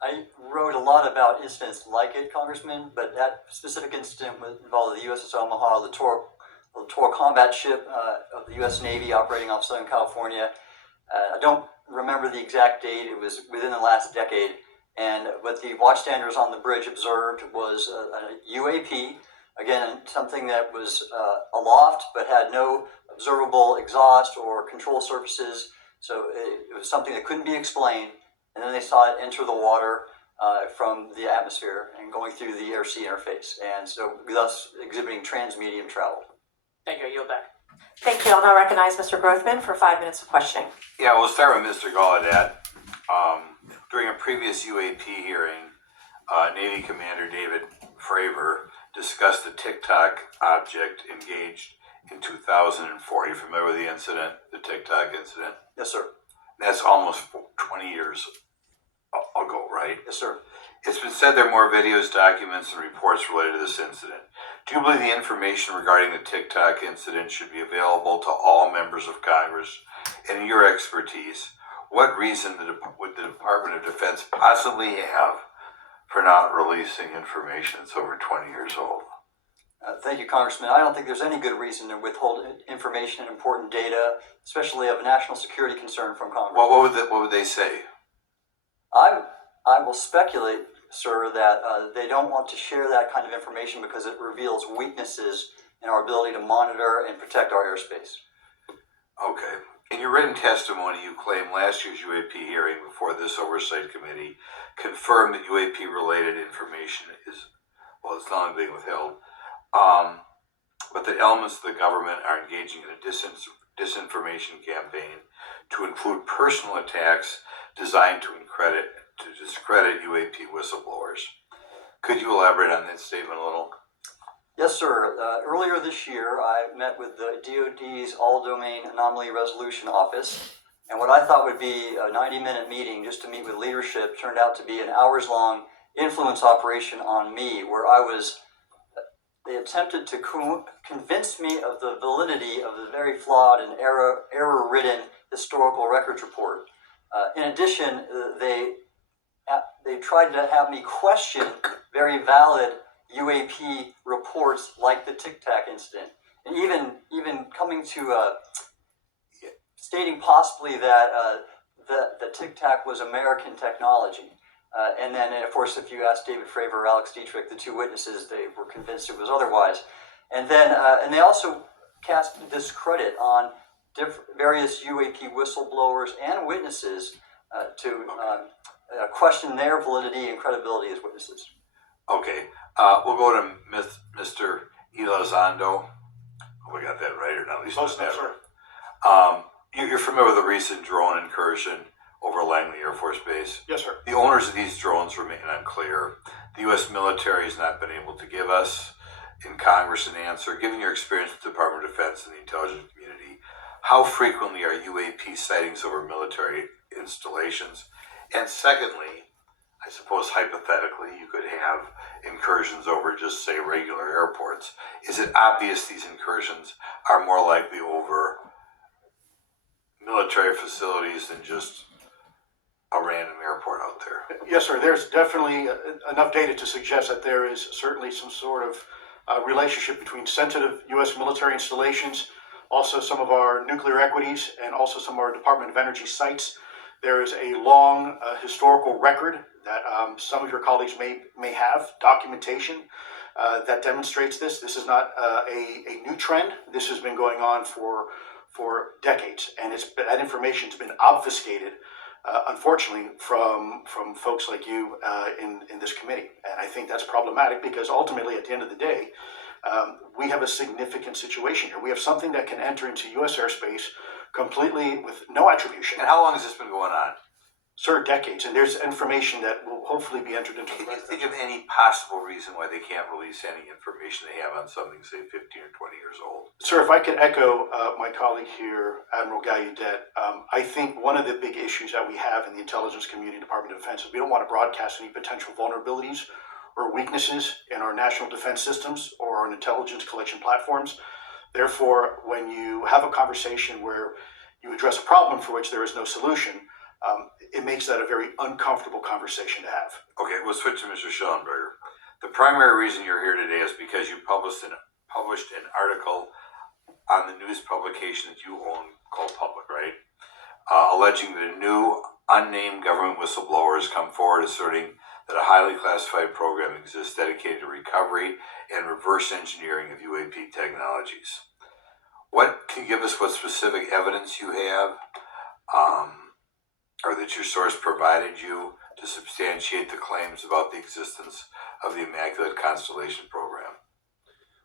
I wrote a lot about incidents like it, Congressman, but that specific incident involved the USS Omaha, the littoral combat ship of the U.S. Navy operating off Southern California. I don't remember the exact date. It was within the last decade. And what the watchstanders on the bridge observed was a UAP, again, something that was aloft but had no observable exhaust or control surfaces. So it was something that couldn't be explained. And then they saw it enter the water from the atmosphere and going through the air-sea interface. And so thus exhibiting transmedium travel. Thank you. I yield back. Thank you. I'll now recognize Mr. Grothman for 5 minutes of questioning. Yeah, we'll start with Mr. Gallaudet. During a previous UAP hearing, Navy Commander David Fravor discussed a TikTok object engaged in 2004. Are you familiar with the incident, the TikTok incident? Yes, sir. That's almost 20 years ago, right? Yes, sir. It's been said there are more videos, documents, and reports related to this incident. Do you believe the information regarding the TikTok incident should be available to all members of Congress? And in your expertise, what reason would the Department of Defense possibly have for not releasing information that's over 20 years old? Thank you, Congressman. I don't think there's any good reason to withhold information and important data, especially of national security concern, from Congress. Well, what would they say? I will speculate, sir, that they don't want to share that kind of information because it reveals weaknesses in our ability to monitor and protect our airspace. Okay. In your written testimony, you claim last year's UAP hearing before this Oversight Committee confirmed that UAP-related information it's not being withheld, but that elements of the government are engaging in a disinformation campaign to include personal attacks designed to discredit UAP whistleblowers. Could you elaborate on that statement a little? Yes, sir. Earlier this year, I met with the DoD's All-Domain Anomaly Resolution Office, and what I thought would be a 90-minute meeting just to meet with leadership turned out to be an hours-long influence operation on me, where they attempted to convince me of the validity of the very flawed and error-ridden historical records report. In addition, they tried to have me question very valid UAP reports like the Tic Tac incident, and even coming to stating possibly that the Tic Tac was American technology. And then, of course, if you ask David Fravor or Alex Dietrich, the two witnesses, they were convinced it was otherwise. And then, and they also cast discredit on various UAP whistleblowers and witnesses to question their validity and credibility as witnesses. Okay. We'll go to Mr. Elizondo. Hope I got that right, or not at least Close enough, sir. You're familiar with the recent drone incursion over Langley Air Force Base? Yes, sir. The owners of these drones remain unclear. The U.S. military has not been able to give us in Congress an answer. Given your experience with the Department of Defense and the intelligence community, how frequently are UAP sightings over military installations? And secondly, I suppose hypothetically you could have incursions over just, say, regular airports. Is it obvious these incursions are more likely over military facilities than just a random airport out there? Yes, sir. There's definitely enough data to suggest that there is certainly some sort of relationship between sensitive U.S. military installations, also some of our nuclear equities, and also some of our Department of Energy sites. There is a long historical record that some of your colleagues may have documentation that demonstrates this. This is not a new trend. This has been going on for decades, and that information's been obfuscated, unfortunately, from folks like you in this committee. And I think that's problematic because ultimately, at the end of the day, we have a significant situation here. We have something that can enter into U.S. airspace completely with no attribution. And how long has this been going on? Sir, decades, and there's information that will hopefully be entered into the Can you record. think of any possible reason why they can't release any information they have on something, say, 15 or 20 years old? Sir, if I could echo my colleague here, Admiral Gallaudet, I think one of the big issues that we have in the intelligence community, Department of Defense, is we don't want to broadcast any potential vulnerabilities or weaknesses in our national defense systems or our intelligence collection platforms. Therefore, when you have a conversation where you address a problem for which there is no solution, it makes that a very uncomfortable conversation to have. Okay, we'll switch to Mr. Schellenberger. The primary reason you're here today is because you published an article on the news publication that you own called Public, right? Alleging that a new unnamed government whistleblower has come forward asserting that a highly classified program exists dedicated to recovery and reverse engineering of UAP technologies. Can you give us what specific evidence you have, or that your source provided you to substantiate the claims about the existence of the Immaculate Constellation program?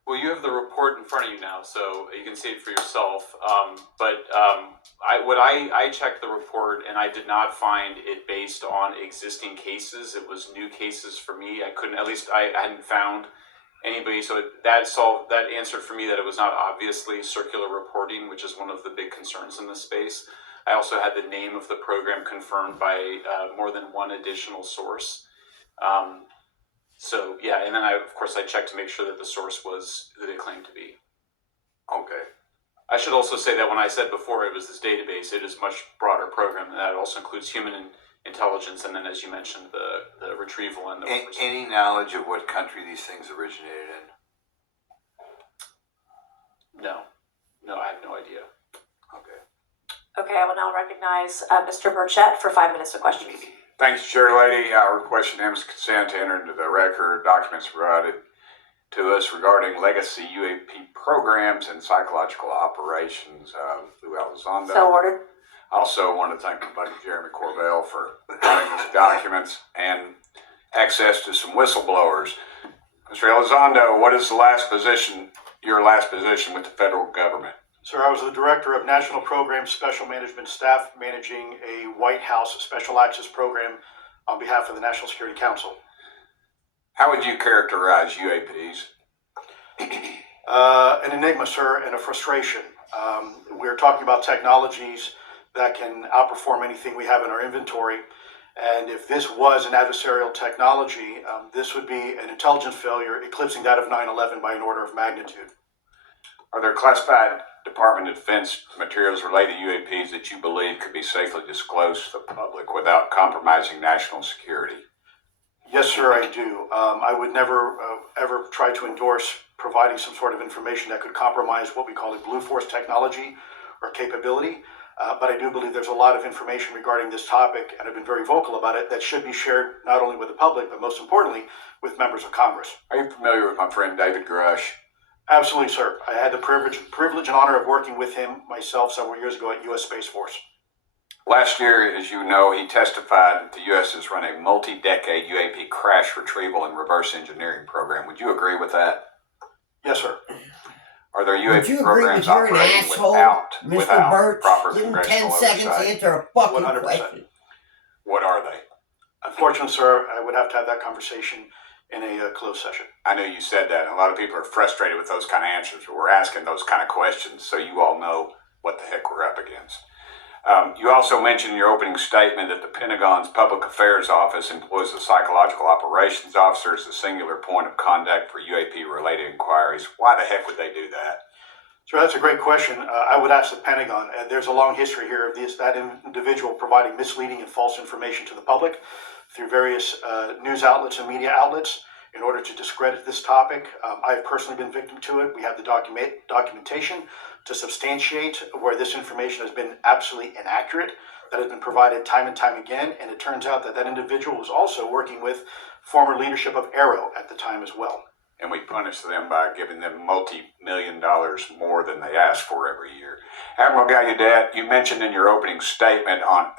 Well, you have the report in front of you now, so you can see it for yourself. I checked the report, and I did not find it based on existing cases. It was new cases for me. I hadn't found anybody. So that answered for me that it was not obviously circular reporting, which is one of the big concerns in this space. I also had the name of the program confirmed by more than one additional source. And then I checked to make sure that the source was who they claimed to be. Okay. I should also say that when I said before it was this database, it is a much broader program, and that also includes human intelligence, and then, as you mentioned, the retrieval and the... Any knowledge of what country these things originated in? No, I have no idea. Okay. Okay, I will now recognize Mr. Burchett for 5 minutes of questioning. Thanks, Chair Lady. I request unanimous consent to enter into the record documents provided to us regarding legacy UAP programs and psychological operations. Lou Elizondo. So ordered. I also want to thank my buddy Jeremy Corbell for providing us documents and access to some whistleblowers. Mr. Elizondo, what is your last position with the federal government? Sir, I was the Director of National Programs Special Management Staff, managing a White House Special Access Program on behalf of the National Security Council. How would you characterize UAPs? An enigma, sir, and a frustration. We're talking about technologies that can outperform anything we have in our inventory. And if this was an adversarial technology, this would be an intelligence failure eclipsing that of 9/11 by an order of magnitude. Are there classified Department of Defense materials related to UAPs that you believe could be safely disclosed to the public without compromising national security? Yes, sir, I do. I would never, ever try to endorse providing some sort of information that could compromise what we call a blue force technology or capability. But I do believe there's a lot of information regarding this topic, and I've been very vocal about it, that should be shared not only with the public, but most importantly, with members of Congress. Are you familiar with my friend David Grush? Absolutely, sir. I had the privilege and honor of working with him myself several years ago at U.S. Space Force. Last year, as you know, he testified that the U.S. has run a multi-decade UAP crash retrieval and reverse engineering program. Would you agree with that? Yes, sir. Are there Would UAP you agree programs with you're an operating asshole, without Mr. Birch? proper Give him congressional 10 seconds to oversight? answer a fucking 100%. question. What are they? Unfortunately, sir, I would have to have that conversation in a closed session. I know you said that, and a lot of people are frustrated with those kind of answers, but we're asking those kind of questions so you all know what the heck we're up against. You also mentioned in your opening statement that the Pentagon's Public Affairs Office employs a psychological operations officer as the singular point of contact for UAP-related inquiries. Why the heck would they do that? Sir, that's a great question. I would ask the Pentagon. There's a long history here of that individual providing misleading and false information to the public through various news outlets and media outlets in order to discredit this topic. I've personally been victim to it. We have the documentation to substantiate where this information has been absolutely inaccurate. that has been provided time and time again, and it turns out that that individual was also working with former leadership of Arrow at the time as well. And we punish them by giving them multi-million dollars more than they ask for every year. Admiral Gallaudet, you mentioned in your opening statement on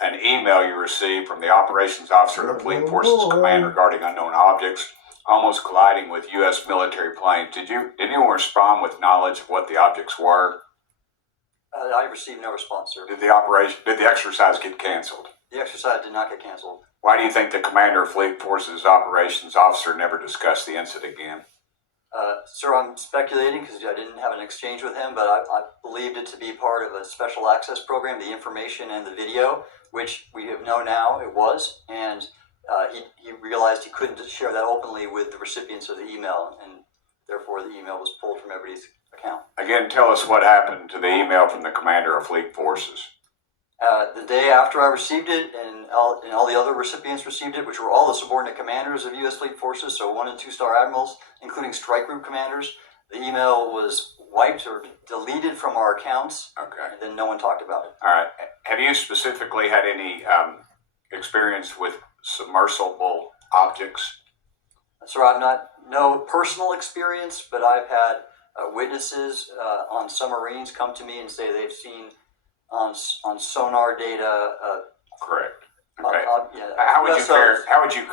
an email you received from the operations officer of the Fleet Forces Command regarding unknown objects almost colliding with U.S. military planes. Did anyone respond with knowledge of what the objects were? I received no response, sir. Did the exercise get canceled? The exercise did not get canceled. Why do you think the commander of Fleet Forces operations officer never discussed the incident again? Sir, I'm speculating because I didn't have an exchange with him, but I believed it to be part of a special access program, the information and the video, which we have known now it was, and he realized he couldn't share that openly with the recipients of the email, and therefore the email was pulled from everybody's account. Again, tell us what happened to the email from the commander of Fleet Forces. The day after I received it, and all the other recipients received it, which were all the subordinate commanders of U.S. Fleet Forces, so 1- and 2-star admirals, including strike group commanders, the email was wiped or deleted from our accounts. Okay. And then no one talked about it. All right. Have you specifically had any experience with submersible objects? Sir, I've no personal experience, but I've had witnesses on submarines come to me and say they've seen on sonar data. Correct. Okay. Yeah, how would USOs. you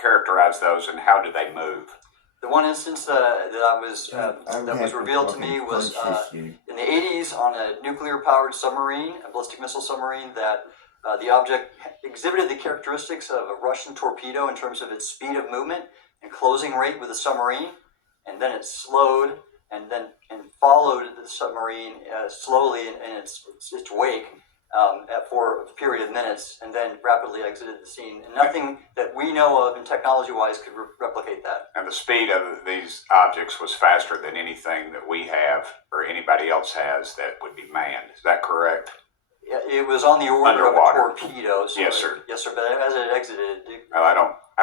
characterize those, and how do they move? The one instance that was revealed to me was in the 80s on a nuclear-powered submarine, a ballistic missile submarine, that the object exhibited the characteristics of a Russian torpedo in terms of its speed of movement and closing rate with the submarine, and then it slowed and followed the submarine slowly in its wake for a period of minutes, and then rapidly exited the scene. And nothing that we know of, and technology-wise, could replicate that. And the speed of these objects was faster than anything that we have or anybody else has that would be manned. Is that correct? Yeah, it was on the order Underwater. of a torpedo. So Yes, sir. Yes, sir. But as it exited, Well, I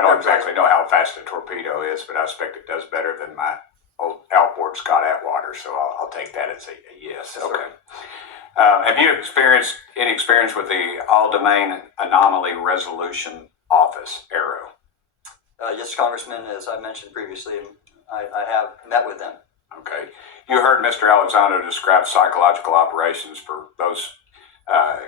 don't exactly know how fast a torpedo is, but I expect it does better than my old outboard Scott Atwater, so I'll take that as a yes. Yes, Okay. sir. Have you experienced any experience with the All-Domain Anomaly Resolution Office, Arrow? Yes, Congressman, as I mentioned previously, I have met with them. Okay. You heard Mr. Elizondo describe psychological operations for those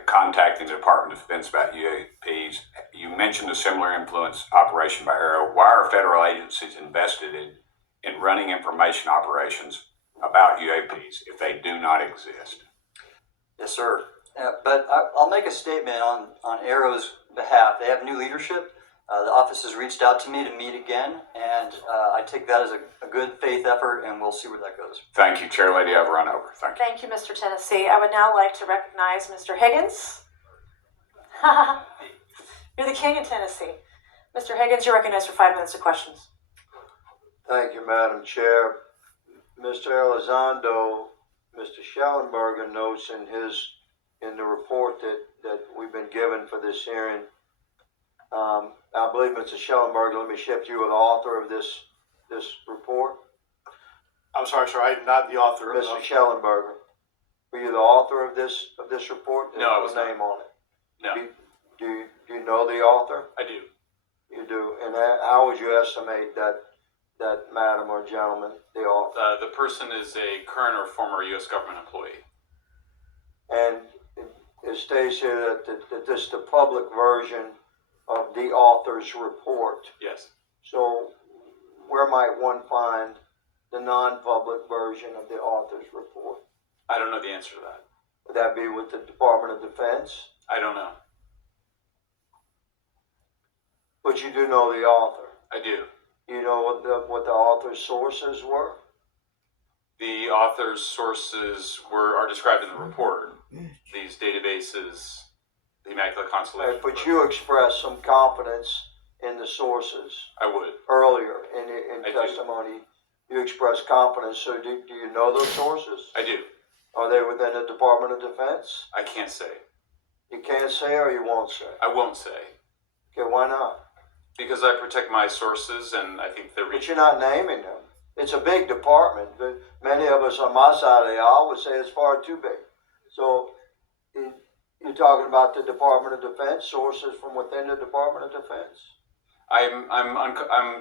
contacting the Department of Defense about UAPs. You mentioned a similar influence operation by Arrow. Why are federal agencies invested in running information operations about UAPs if they do not exist? Yes, sir. But I'll make a statement on Arrow's behalf. They have new leadership. The office has reached out to me to meet again, and I take that as a good faith effort, and we'll see where that goes. Thank you, Chair Lady. I've run over. Thank you. Thank you, Mr. Tennessee. I would now like to recognize Mr. Higgins. You're the king of Tennessee. Mr. Higgins, you're recognized for 5 minutes of questions. Thank you, Madam Chair. Mr. Elizondo, Mr. Schellenberger notes in the report that we've been given for this hearing. I believe, Mr. Schellenberger, let me shift you, the author of this report. I'm sorry, sir, I am not the author Mr. of Schellenberger, were you the author of this report? No, I was not. Name on it. No, Do you know the author? I do. You do. And how would you estimate that madam or gentleman, the author? The person is a current or former U.S. government employee. And it states here that this is the public version of the author's report. Yes. So where might one find the non-public version of the author's report? I don't know the answer to that. Would that be with the Department of Defense? I don't know. But you do know the author. I do. You know what the author's sources were? The author's sources are described in the report. These databases, the Immaculate Constellation. But you expressed some confidence in the sources I would. earlier in I do. testimony. You expressed confidence. So do you know those sources? I do. Are they within the Department of Defense? I can't say. You can't say or you won't say? I won't say. Okay, why not? Because I protect my sources, and I think they're But you're not naming them. It's a big department, but many of us on my side of the aisle would say it's far too big. So You're talking about the Department of Defense, sources from within the Department of Defense? I'm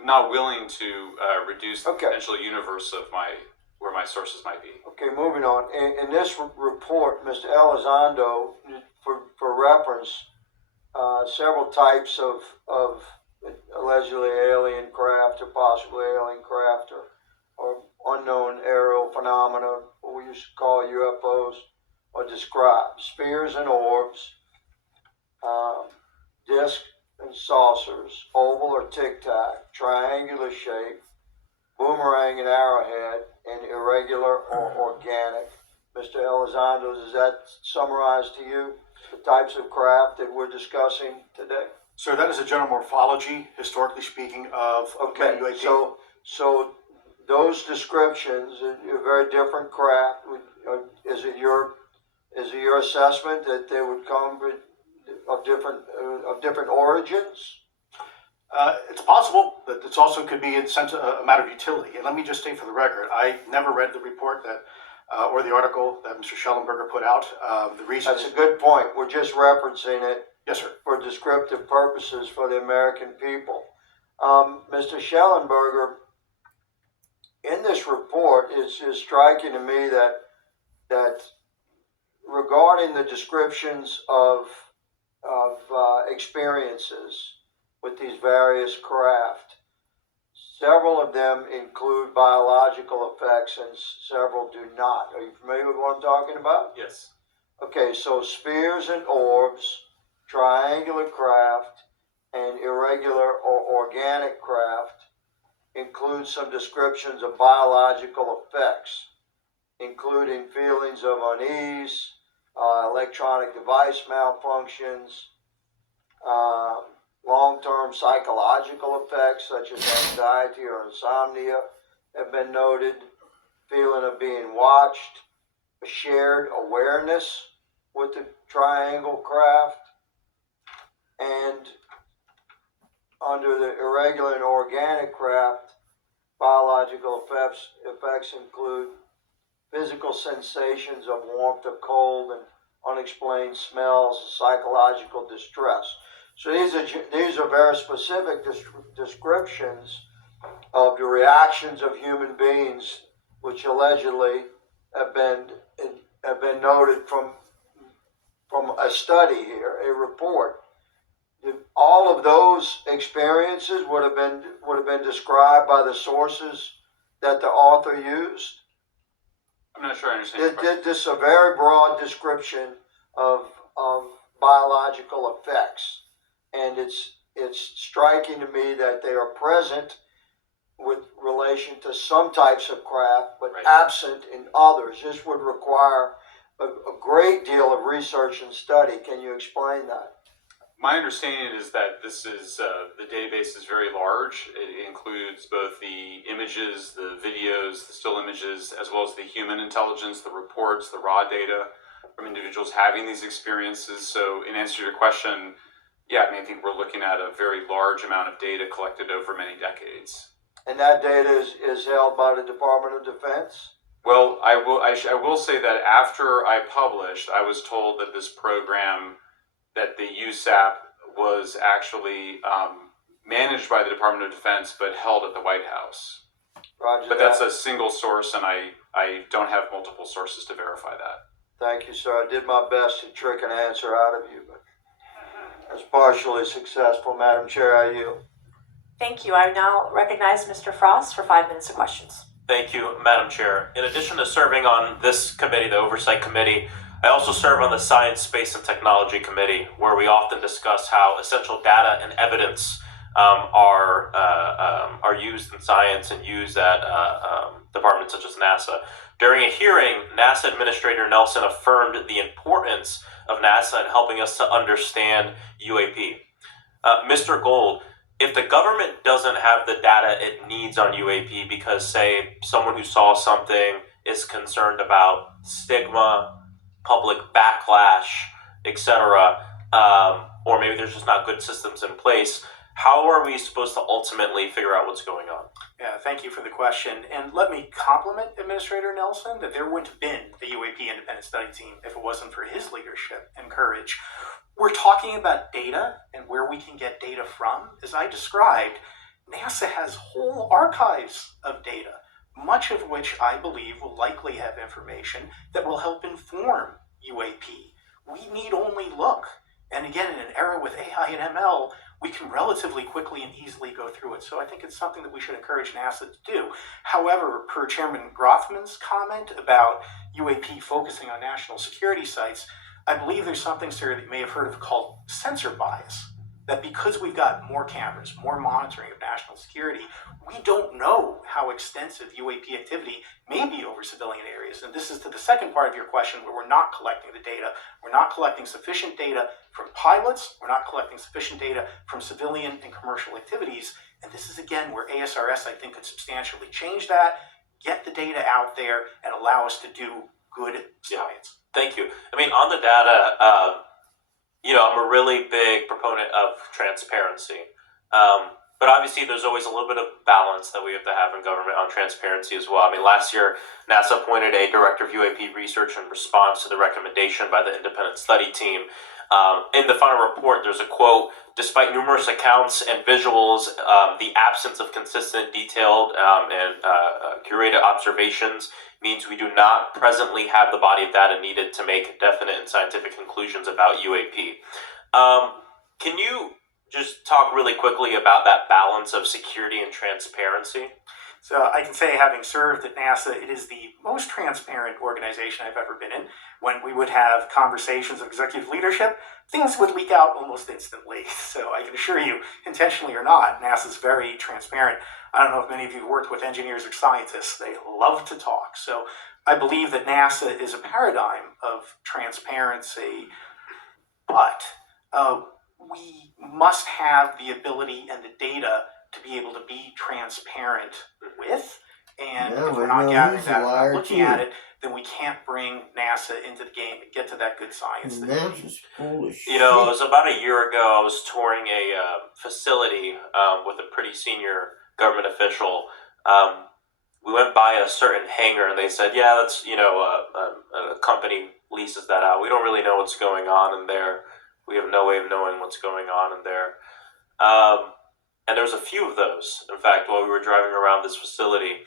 not willing to reduce the Okay. potential universe of where my sources might be. Okay, moving on. In this report, Mr. Elizondo, for reference, several types of allegedly alien craft or possibly alien craft or unknown aerial phenomena, what we used to call UFOs, are described. Spheres and orbs, discs and saucers, oval or tic-tac, triangular shape, boomerang and arrowhead, and irregular or organic. Mr. Elizondo, does that summarize to you the types of craft that we're discussing today? Sir, that is a general morphology, historically speaking, of Okay, UAP. so those descriptions are very different craft. Is it your assessment that they would come of different origins? It's possible, but it's also could be a matter of utility. And let me just state for the record, I never read the report that or the article that Mr. Schellenberger put out. The reason That's a good point. We're just referencing it. Yes, sir. For descriptive purposes for the American people. Mr. Schellenberger, in this report, it's striking to me that regarding the descriptions of experiences with these various craft, several of them include biological effects and several do not. Are you familiar with what I'm talking about? Yes. Okay, so spheres and orbs, triangular craft, and irregular or organic craft include some descriptions of biological effects, including feelings of unease, electronic device malfunctions, long-term psychological effects such as anxiety or insomnia have been noted, feeling of being watched, a shared awareness with the triangle craft, and under the irregular and organic craft, biological effects include physical sensations of warmth or cold and unexplained smells, psychological distress. So these are very specific descriptions of the reactions of human beings, which allegedly have been noted from a study here, a report. All of those experiences would have been described by the sources that the author used. I'm not sure I understand. This is a very broad description of biological effects, and it's striking to me that they are present with relation to some types of craft, but Right. absent in others. This would require a great deal of research and study. Can you explain that? My understanding is that this is the database is very large. It includes both the images, the videos, the still images, as well as the human intelligence, the reports, the raw data from individuals having these experiences. So, in answer to your question, yeah, I think we're looking at a very large amount of data collected over many decades. And that data is held by the Department of Defense? Well, I will say that after I published, I was told that this program, that the USAP was actually managed by the Department of Defense, but held at the White House. Roger But that. that's a single source, and I don't have multiple sources to verify that. Thank you, sir. I did my best to trick an answer out of you, but I was partially successful. Madam Chair, I yield. Thank you. I now recognize Mr. Frost for 5 minutes of questions. Thank you, Madam Chair. In addition to serving on this committee, the Oversight Committee, I also serve on the Science, Space, and Technology Committee, where we often discuss how essential data and evidence are used in science and used at departments such as NASA. During a hearing, NASA Administrator Nelson affirmed the importance of NASA in helping us to understand UAP. Mr. Gold, if the government doesn't have the data it needs on UAP because, say, someone who saw something is concerned about stigma, public backlash, etc., or maybe there's just not good systems in place, How are we supposed to ultimately figure out what's going on? Yeah, thank you for the question. And let me compliment Administrator Nelson that there wouldn't have been a UAP independent study team if it wasn't for his leadership and courage. We're talking about data and where we can get data from. As I described, NASA has whole archives of data, much of which I believe will likely have information that will help inform UAP. We need only look. And again, in an era with AI and ML, we can relatively quickly and easily go through it. So I think it's something that we should encourage NASA to do. However, per Chairman Grothman's comment about UAP focusing on national security sites, I believe there's something, sir, that you may have heard of called sensor bias. That because we've got more cameras, more monitoring of national security, we don't know how extensive UAP activity may be over civilian areas. And this is to the second part of your question, where we're not collecting the data. We're not collecting sufficient data from pilots. We're not collecting sufficient data from civilian and commercial activities. And this is, again, where ASRS, I think, could substantially change that, get the data out there, and allow us to do good science. Thank you. I mean, on the data, I'm a really big proponent of transparency. But obviously, there's always a little bit of balance that we have to have in government on transparency as well. I mean, last year, NASA appointed a director of UAP research in response to the recommendation by the independent study team. In the final report, there's a quote: "Despite numerous accounts and visuals, the absence of consistent, detailed, and curated observations means we do not presently have the body of data needed to make definite and scientific conclusions about UAP." Can you just talk really quickly about that balance of security and transparency? So I can say, having served at NASA, it is the most transparent organization I've ever been in. When we would have conversations of executive leadership, things would leak out almost instantly. So I can assure you, intentionally or not, NASA's very transparent. I don't know if many of you have worked with engineers or scientists. They love to talk. So I believe that NASA is a paradigm of transparency, but we must have the ability and the data to be able to be transparent with. And if we're not gathering that, we're not looking at it, then we can't bring NASA into the game and get to that good science. NASA's full of shit. It was about a year ago. I was touring a facility with a pretty senior government official. We went by a certain hangar, and they said, "Yeah, that's a company leases that out. We don't really know what's going on in there. We have no way of knowing what's going on in there." And there was a few of those, in fact, while we were driving around this facility.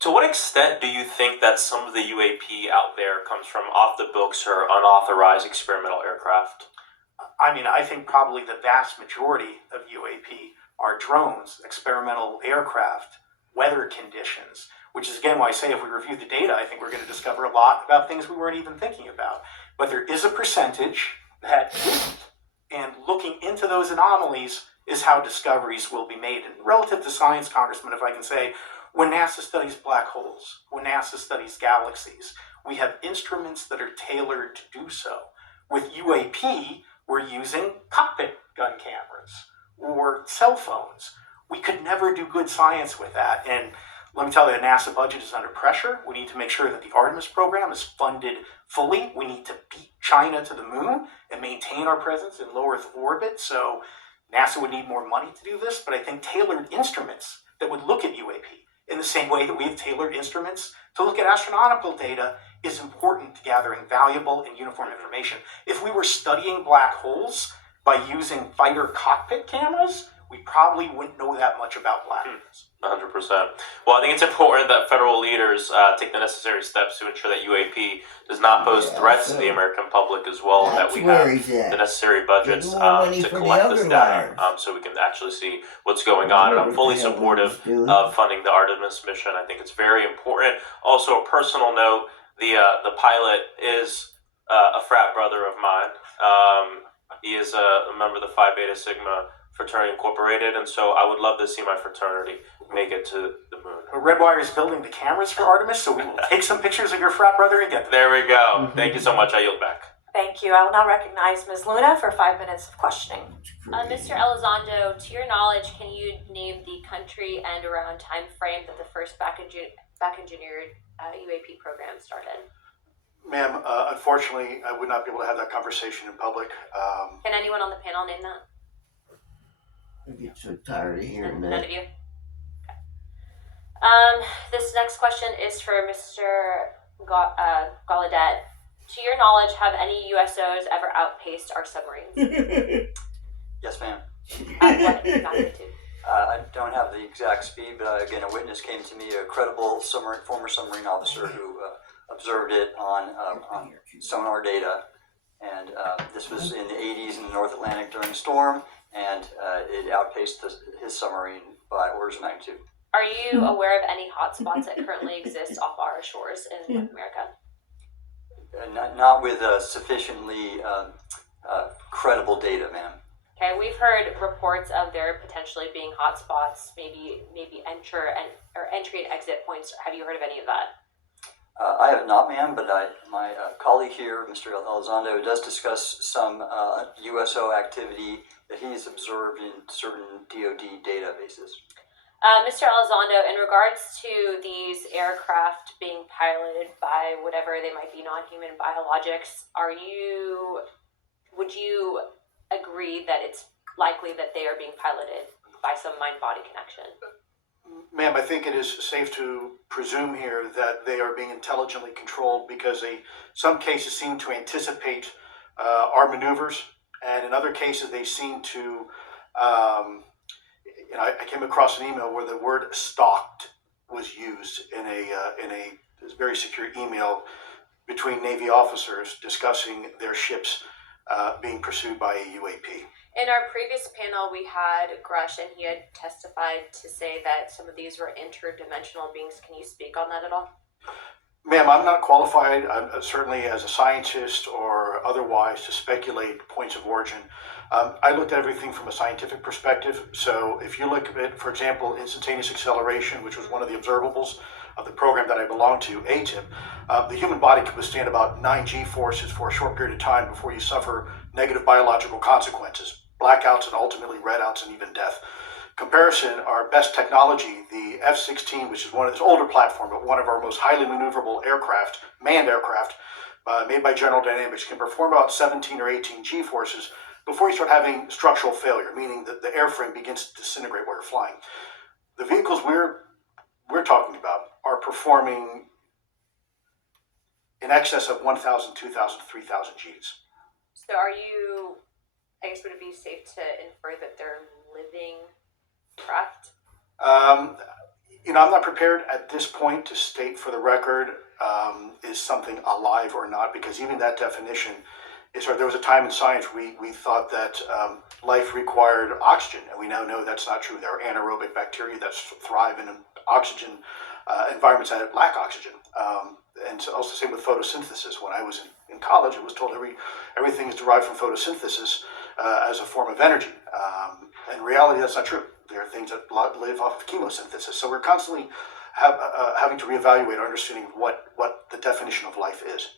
To what extent do you think that some of the UAP out there comes from off the books or unauthorized experimental aircraft? I mean, I think probably the vast majority of UAP are drones, experimental aircraft, weather conditions, which is again why I say if we review the data, I think we're going to discover a lot about things we weren't even thinking about. But there is a percentage that isn't. And looking into those anomalies is how discoveries will be made. And relative to science, Congressman, if I can say, when NASA studies black holes, when NASA studies galaxies, we have instruments that are tailored to do so. With UAP, we're using cockpit gun cameras or cell phones. We could never do good science with that. And let me tell you, the NASA budget is under pressure. We need to make sure that the Artemis program is funded fully. We need to beat China to the moon and maintain our presence in low Earth orbit. So NASA would need more money to do this, but I think tailored instruments that would look at UAP in the same way that we have tailored instruments to look at astronomical data is important to gathering valuable and uniform information. If we were studying black holes by using fighter cockpit cameras, we probably wouldn't know that much about black holes. 100%. Well, I think it's important that federal leaders take the necessary steps to ensure that UAP does not pose threats to the American public as well, and that we have the necessary budgets to collect this data so we can actually see what's going on. And I'm fully supportive of funding the Artemis mission. I think it's very important. Also, a personal note, the pilot is a frat brother of mine. He is a member of the Phi Beta Sigma Fraternity Incorporated, and so I would love to see my fraternity make it to the moon. Redwire is building the cameras for Artemis, so we will take some pictures of your frat brother and get them. There we go. Thank you so much. I yield back. Thank you. I will now recognize Ms. Luna for 5 minutes of questioning. Mr. Elizondo, to your knowledge, can you name the country and around time frame that the first back engineered UAP program started? Ma'am, unfortunately, I would not be able to have that conversation in public. Can anyone on the panel name that? I get so tired of hearing None that. of you? Okay. This next question is for Mr. Gallaudet. To your knowledge, have any USOs ever outpaced our submarines? Yes, ma'am. At what magnitude? I don't have the exact speed, but again, a witness came to me, a credible former submarine officer who observed it on sonar data, and this was in the 80s in the North Atlantic during a storm, and it outpaced his submarine by orders of magnitude. Are you aware of any hotspots that currently exist off our shores in North America? Not with sufficiently credible data, ma'am. Okay, we've heard reports of there potentially being hotspots, maybe entry and exit points. Have you heard of any of that? I have not, ma'am, but my colleague here, Mr. Elizondo, does discuss some USO activity that he's observed in certain DoD databases. Mr. Elizondo, in regards to these aircraft being piloted by whatever they might be, non-human biologics, would you agree that it's likely that they are being piloted by some mind-body connection? Ma'am, I think it is safe to presume here that they are being intelligently controlled because some cases seem to anticipate our maneuvers, and in other cases they seem to. I came across an email where the word "stalked" was used in a very secure email between Navy officers discussing their ships being pursued by a UAP. In our previous panel, we had Grush, and he had testified to say that some of these were interdimensional beings. Can you speak on that at all? Ma'am, I'm not qualified, certainly as a scientist or otherwise, to speculate points of origin. I looked at everything from a scientific perspective. So if you look at, for example, instantaneous acceleration, which was one of the observables of the program that I belong to, ATIP, the human body can withstand about 9 G-forces for a short period of time before you suffer negative biological consequences, blackouts and ultimately redouts and even death. Comparison, our best technology, the F-16, which is one of this older platform, but one of our most highly maneuverable aircraft, manned aircraft, made by General Dynamics, can perform about 17 or 18 G-forces before you start having structural failure, meaning that the airframe begins to disintegrate while you're flying. The vehicles we're talking about are performing in excess of 1,000, 2,000, 3,000 Gs. So would it be safe to infer that they're living craft? I'm not prepared at this point to state for the record is something alive or not, because even that definition there was a time in science we thought that life required oxygen, and we now know that's not true. There are anaerobic bacteria that thrive in oxygen environments that lack oxygen. And so also same with photosynthesis. When I was in college, I was told everything is derived from photosynthesis as a form of energy. In reality, that's not true. There are things that live off of chemosynthesis. So we're constantly having to reevaluate our understanding of what the definition of life is.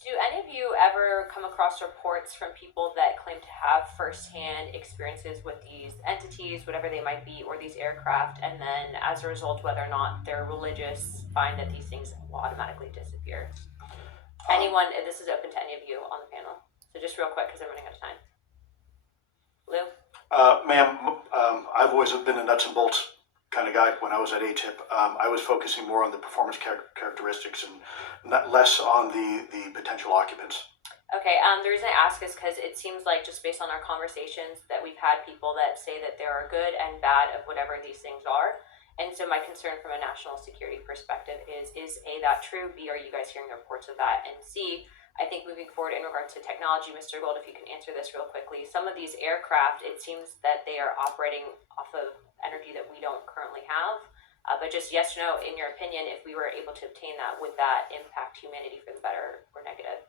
Do any of you ever come across reports from people that claim to have firsthand experiences with these entities, whatever they might be, or these aircraft, and then as a result, whether or not they're religious, find that these things will automatically disappear? Anyone, this is open to any of you on the panel. So just real quick, because I'm running out of time. Lou? Ma'am, I've always been a nuts and bolts kind of guy. When I was at ATIP, I was focusing more on the performance characteristics and less on the potential occupants. Okay, the reason I ask is because it seems like, just based on our conversations, that we've had people that say that there are good and bad of whatever these things are. And so my concern from a national security perspective is A, that true? B, are you guys hearing reports of that? And C, I think moving forward in regards to technology, Mr. Gold, if you can answer this real quickly, some of these aircraft, it seems that they are operating off of energy that we don't currently have. But just yes or no, in your opinion, if we were able to obtain that, would that impact humanity for the better or negative?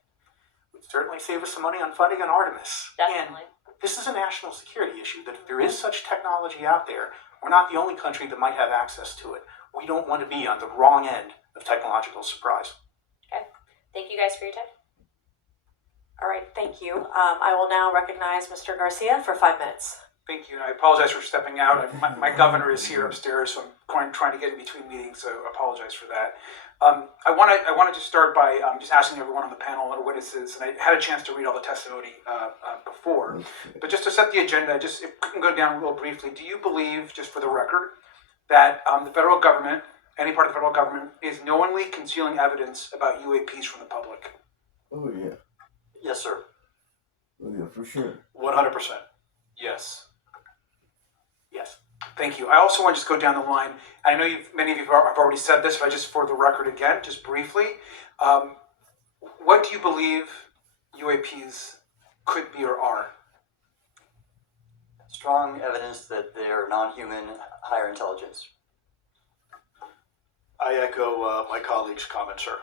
It would certainly save us some money on funding on Artemis. Definitely. And this is a national security issue, that if there is such technology out there, we're not the only country that might have access to it. We don't want to be on the wrong end of technological surprise. Okay. Thank you guys for your time. All right, thank you. I will now recognize Mr. Garcia for 5 minutes. Thank you. And I apologize for stepping out. My governor is here upstairs, so I'm trying to get in between meetings. So I apologize for that. I want to just start by just asking everyone on the panel or witnesses, and I had a chance to read all the testimony before, but just to set the agenda, just if we can go down real briefly. Do you believe, just for the record, that the federal government, any part of the federal government, is knowingly concealing evidence about UAPs from the public? Oh yeah. Yes, sir. Oh yeah, for sure. 100%. Yes. Yes. Thank you. I also want to just go down the line. I know many of you have already said this, but just for the record again, just briefly, what do you believe UAPs could be or are? Strong evidence that they are non-human, higher intelligence. I echo my colleague's comment, sir.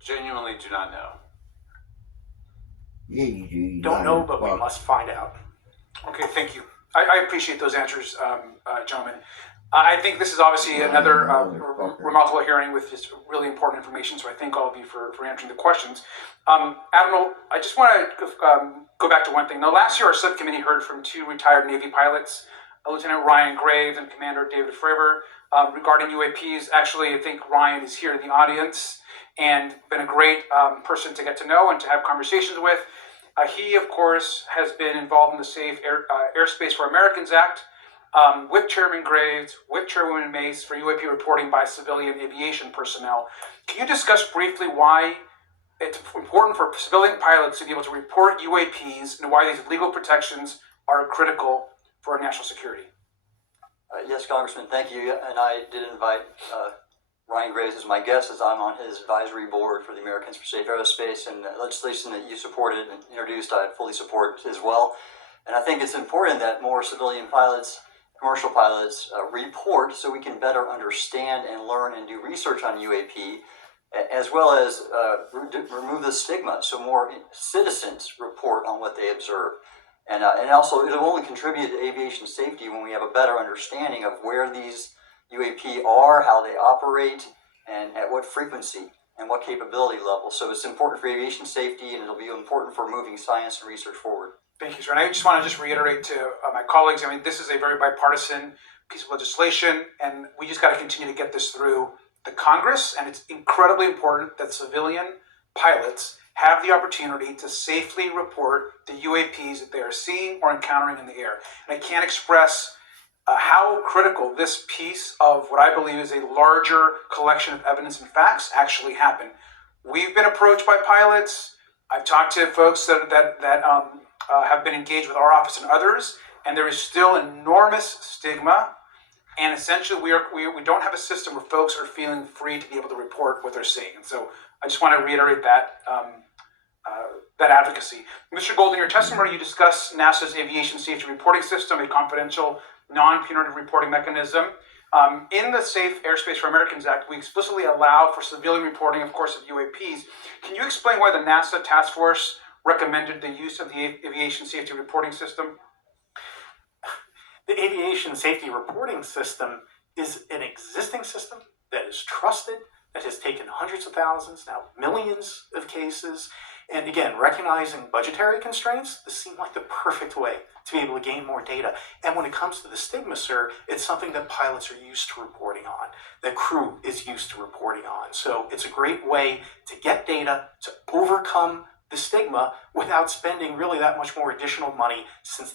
Genuinely do not know. Yeah, you do. You Don't know, but we well, must find out. Okay, thank you. I appreciate those answers, gentlemen. I think this is obviously another remarkable hearing with just really important information, so I thank all of you for answering the questions. Admiral, I just want to go back to one thing. Now, last year our subcommittee heard from two retired Navy pilots, Lieutenant Ryan Graves and Commander David Fravor, regarding UAPs. Actually, I think Ryan is here in the audience and been a great person to get to know and to have conversations with. He, of course, has been involved in the Safe Airspace for Americans Act with Chairman Graves, with Chairwoman Mace for UAP reporting by civilian aviation personnel. Can you discuss briefly why it's important for civilian pilots to be able to report UAPs and why these legal protections are critical for our national security? Yes, Congressman, thank you. And I did invite Ryan Graves as my guest, as I'm on his advisory board for the Americans for Safe Aerospace, and legislation that you supported and introduced, I fully support as well. And I think it's important that more civilian pilots, commercial pilots, report so we can better understand and learn and do research on UAP, as well as remove the stigma so more citizens report on what they observe. And also, it'll only contribute to aviation safety when we have a better understanding of where these UAP are, how they operate, and at what frequency and what capability level. So it's important for aviation safety, and it'll be important for moving science and research forward. Thank you, sir. And I just want to reiterate to my colleagues, I mean, this is a very bipartisan piece of legislation, and we just got to continue to get this through the Congress, and it's incredibly important that civilian pilots have the opportunity to safely report the UAPs that they are seeing or encountering in the air. And I can't express how critical this piece of what I believe is a larger collection of evidence and facts actually happen. We've been approached by pilots. I've talked to folks that have been engaged with our office and others, and there is still enormous stigma. And essentially, we don't have a system where folks are feeling free to be able to report what they're seeing. And so I just want to reiterate that advocacy. Mr. Gold, in your testimony, you discuss NASA's aviation safety reporting system, a confidential, non-punitive reporting mechanism. In the Safe Airspace for Americans Act, we explicitly allow for civilian reporting, of course, of UAPs. Can you explain why the NASA task force recommended the use of the aviation safety reporting system? The aviation safety reporting system is an existing system that is trusted, that has taken hundreds of thousands, now millions of cases. And again, recognizing budgetary constraints, this seemed like the perfect way to be able to gain more data. And when it comes to the stigma, sir, it's something that pilots are used to reporting on, that crew is used to reporting on. So it's a great way to get data, to overcome the stigma without spending really that much more additional money, since